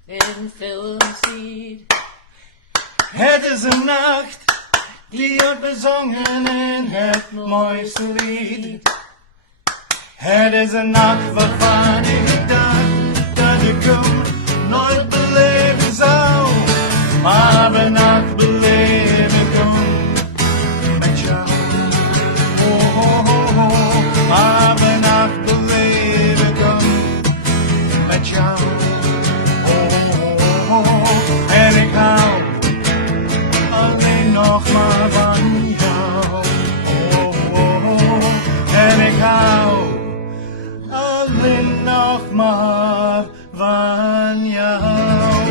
In film ziet. Het is een nacht die wordt bezongen in het mooiste lied. Het is een nacht waarvan ik dacht dat ik hem nooit beleven zou. Maar vannacht beleef ik hem met jou. Oh, oh, oh, oh. Maar vannacht beleef ik hem met jou. Oh, oh, oh. En ik hou alleen nog maar van jou. Oh, oh, oh. En ik hou alleen nog maar van jou.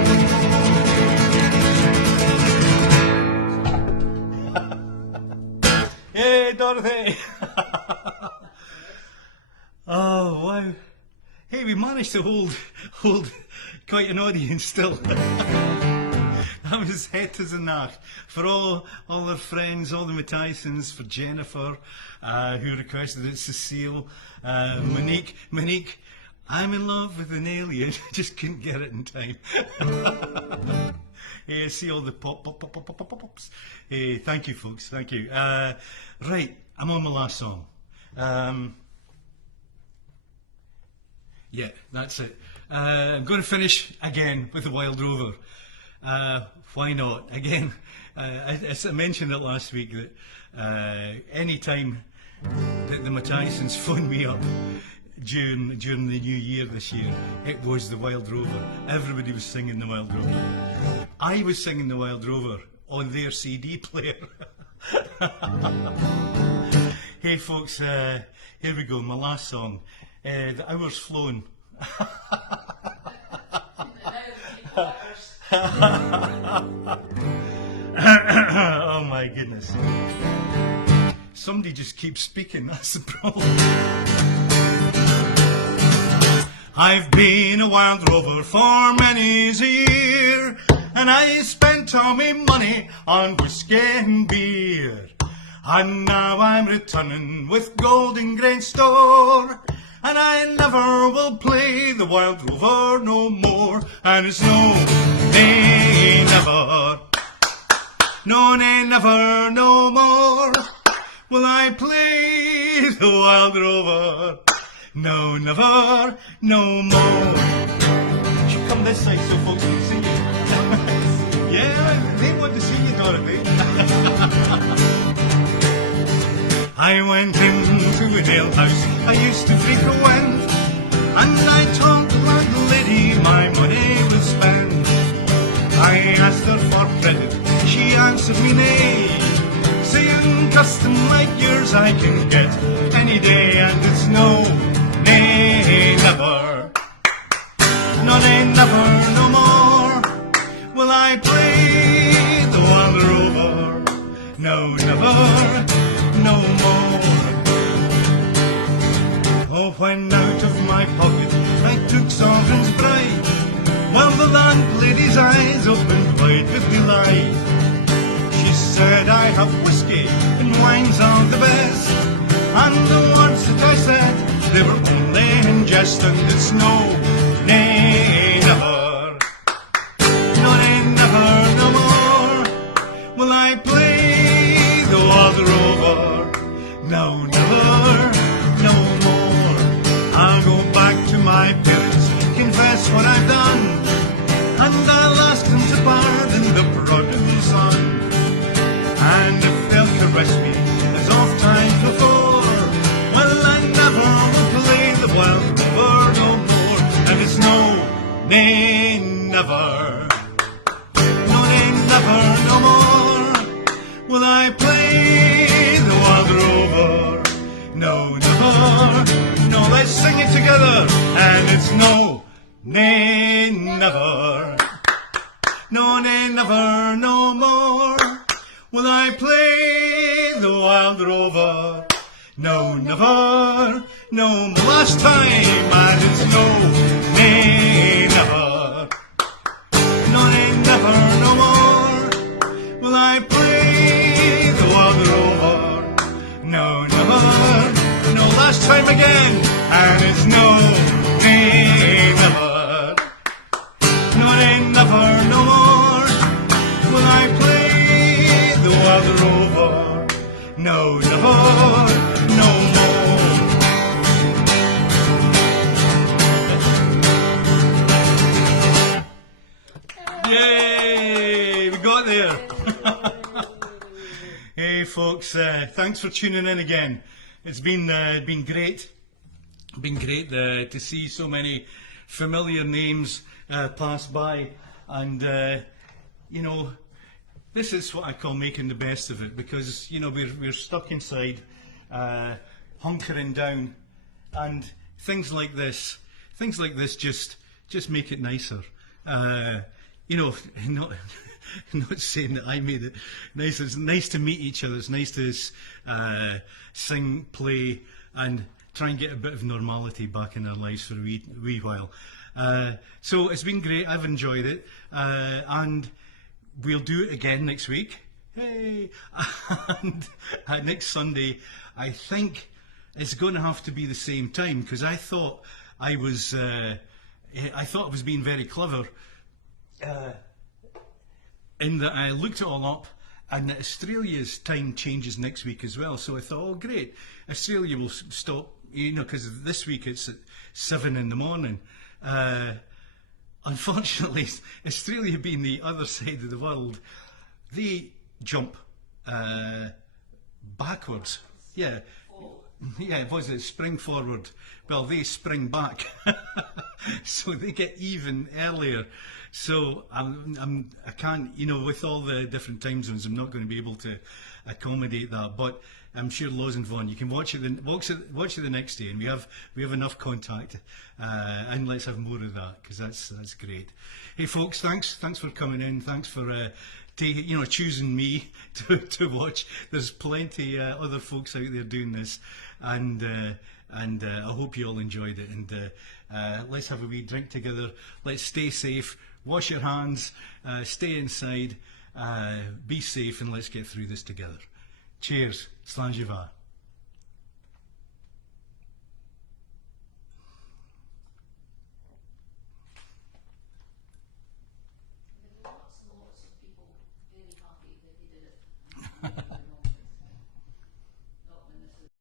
Hey, Dorothy! Oh, wow. Hey, we managed to hold quite an audience still. That was Het is een Nacht. For all our friends, all the Matthijsens, for Jennifer, who requested it, Cecile, Monique, I'm in love with an alien, just couldn't get it in time. Hey, I see all the pops. Hey, thank you folks, thank you. Right, I'm on my last song. Yeah, that's it. I'm going to finish again with the Wild Rover. Why not? Again, as I mentioned it last week, that any time that the Matthijsens phoned me up during the new year this year, it was the Wild Rover. Everybody was singing the Wild Rover. I was singing the Wild Rover on their CD player. Hey folks, here we go, my last song. The hour's flown. Oh my goodness. Somebody just keeps speaking, that's the problem. I've been a wild rover for many's a year, and I spent all my money on whiskey and beer. And now I'm returning with golden grain store, and I never will play the wild rover no more. And it's no, nay, never, no, nay, never, no more will I play the wild rover. No, never, no more. You should come this side so folks can see you. Yeah, they want to see you, Dorothy. I went into an ale house I used to frequent, and I told the landlady my money was spent. I asked her for credit, she answered me nay, saying custom like yours I can get any day, and it's no, nay, never, no, nay, never, no more will I play never, no more. Oh, when out of my pocket I took sovereigns bright, while the landlady's eyes opened wide with delight. She said, I have whiskey and wines are the best, and the words that I said, they were only in jest, and it's no, nay, never, no, nay, never, no more will I play the world over. No, never, no more. I'll go back to my parents, confess what I've done, and I'll ask them to pardon the prodigal son. And if they'll caress me as oft times before, well, I never will play the wild river no more. And it's no, nay, never, no, nay, never, no more will I play the wild rover. No, never, no, let's sing it together. And it's no, nay, never, no, nay, never, no more will I play the wild rover. No, never, no more. Last time, and it's no, nay, never, no, nay, never, no more will I play the wild rover. No, never, no. Last time again, and it's no, nay, never, no, nay, never, no more will I play the wild rover. No, never, no more. Yay! We got there. Hey folks, thanks for tuning in again. It's been great. Been great to see so many familiar names pass by, and you know, this is what I call making the best of it, because you know we're stuck inside, hunkering down, and things like this just make it nicer. You know, not saying that I made it nice. It's nice to meet each other. It's nice to sing, play, and try and get a bit of normality back in our lives for a wee while. So it's been great. I've enjoyed it, and we'll do it again next week. Hey! And next Sunday, I think it's going to have to be the same time, because I thought I was being very clever. In that I looked it all up, and that Australia's time changes next week as well. So I thought, oh great, Australia will stop, you know, because this week it's at 7 in the morning. Unfortunately, Australia being the other side of the world, they jump backwards. Yeah. Yeah, was it spring forward? Well, they spring back, so they get even earlier. So I can't, you know, with all the different time zones, I'm not going to be able to accommodate that. But I'm sure Loz and Vaughan, you can watch it the next day, and we have enough contact, and let's have more of that, because that's great. Hey folks, thanks for coming in. Thanks for choosing me to watch. There's plenty other folks out there doing this, and I hope you all enjoyed it. And let's have a wee drink together. Let's stay safe. Wash your hands. Stay inside. Be safe, and let's get through this together. Cheers. Slanjiva. Lots and lots of people very happy that they did it.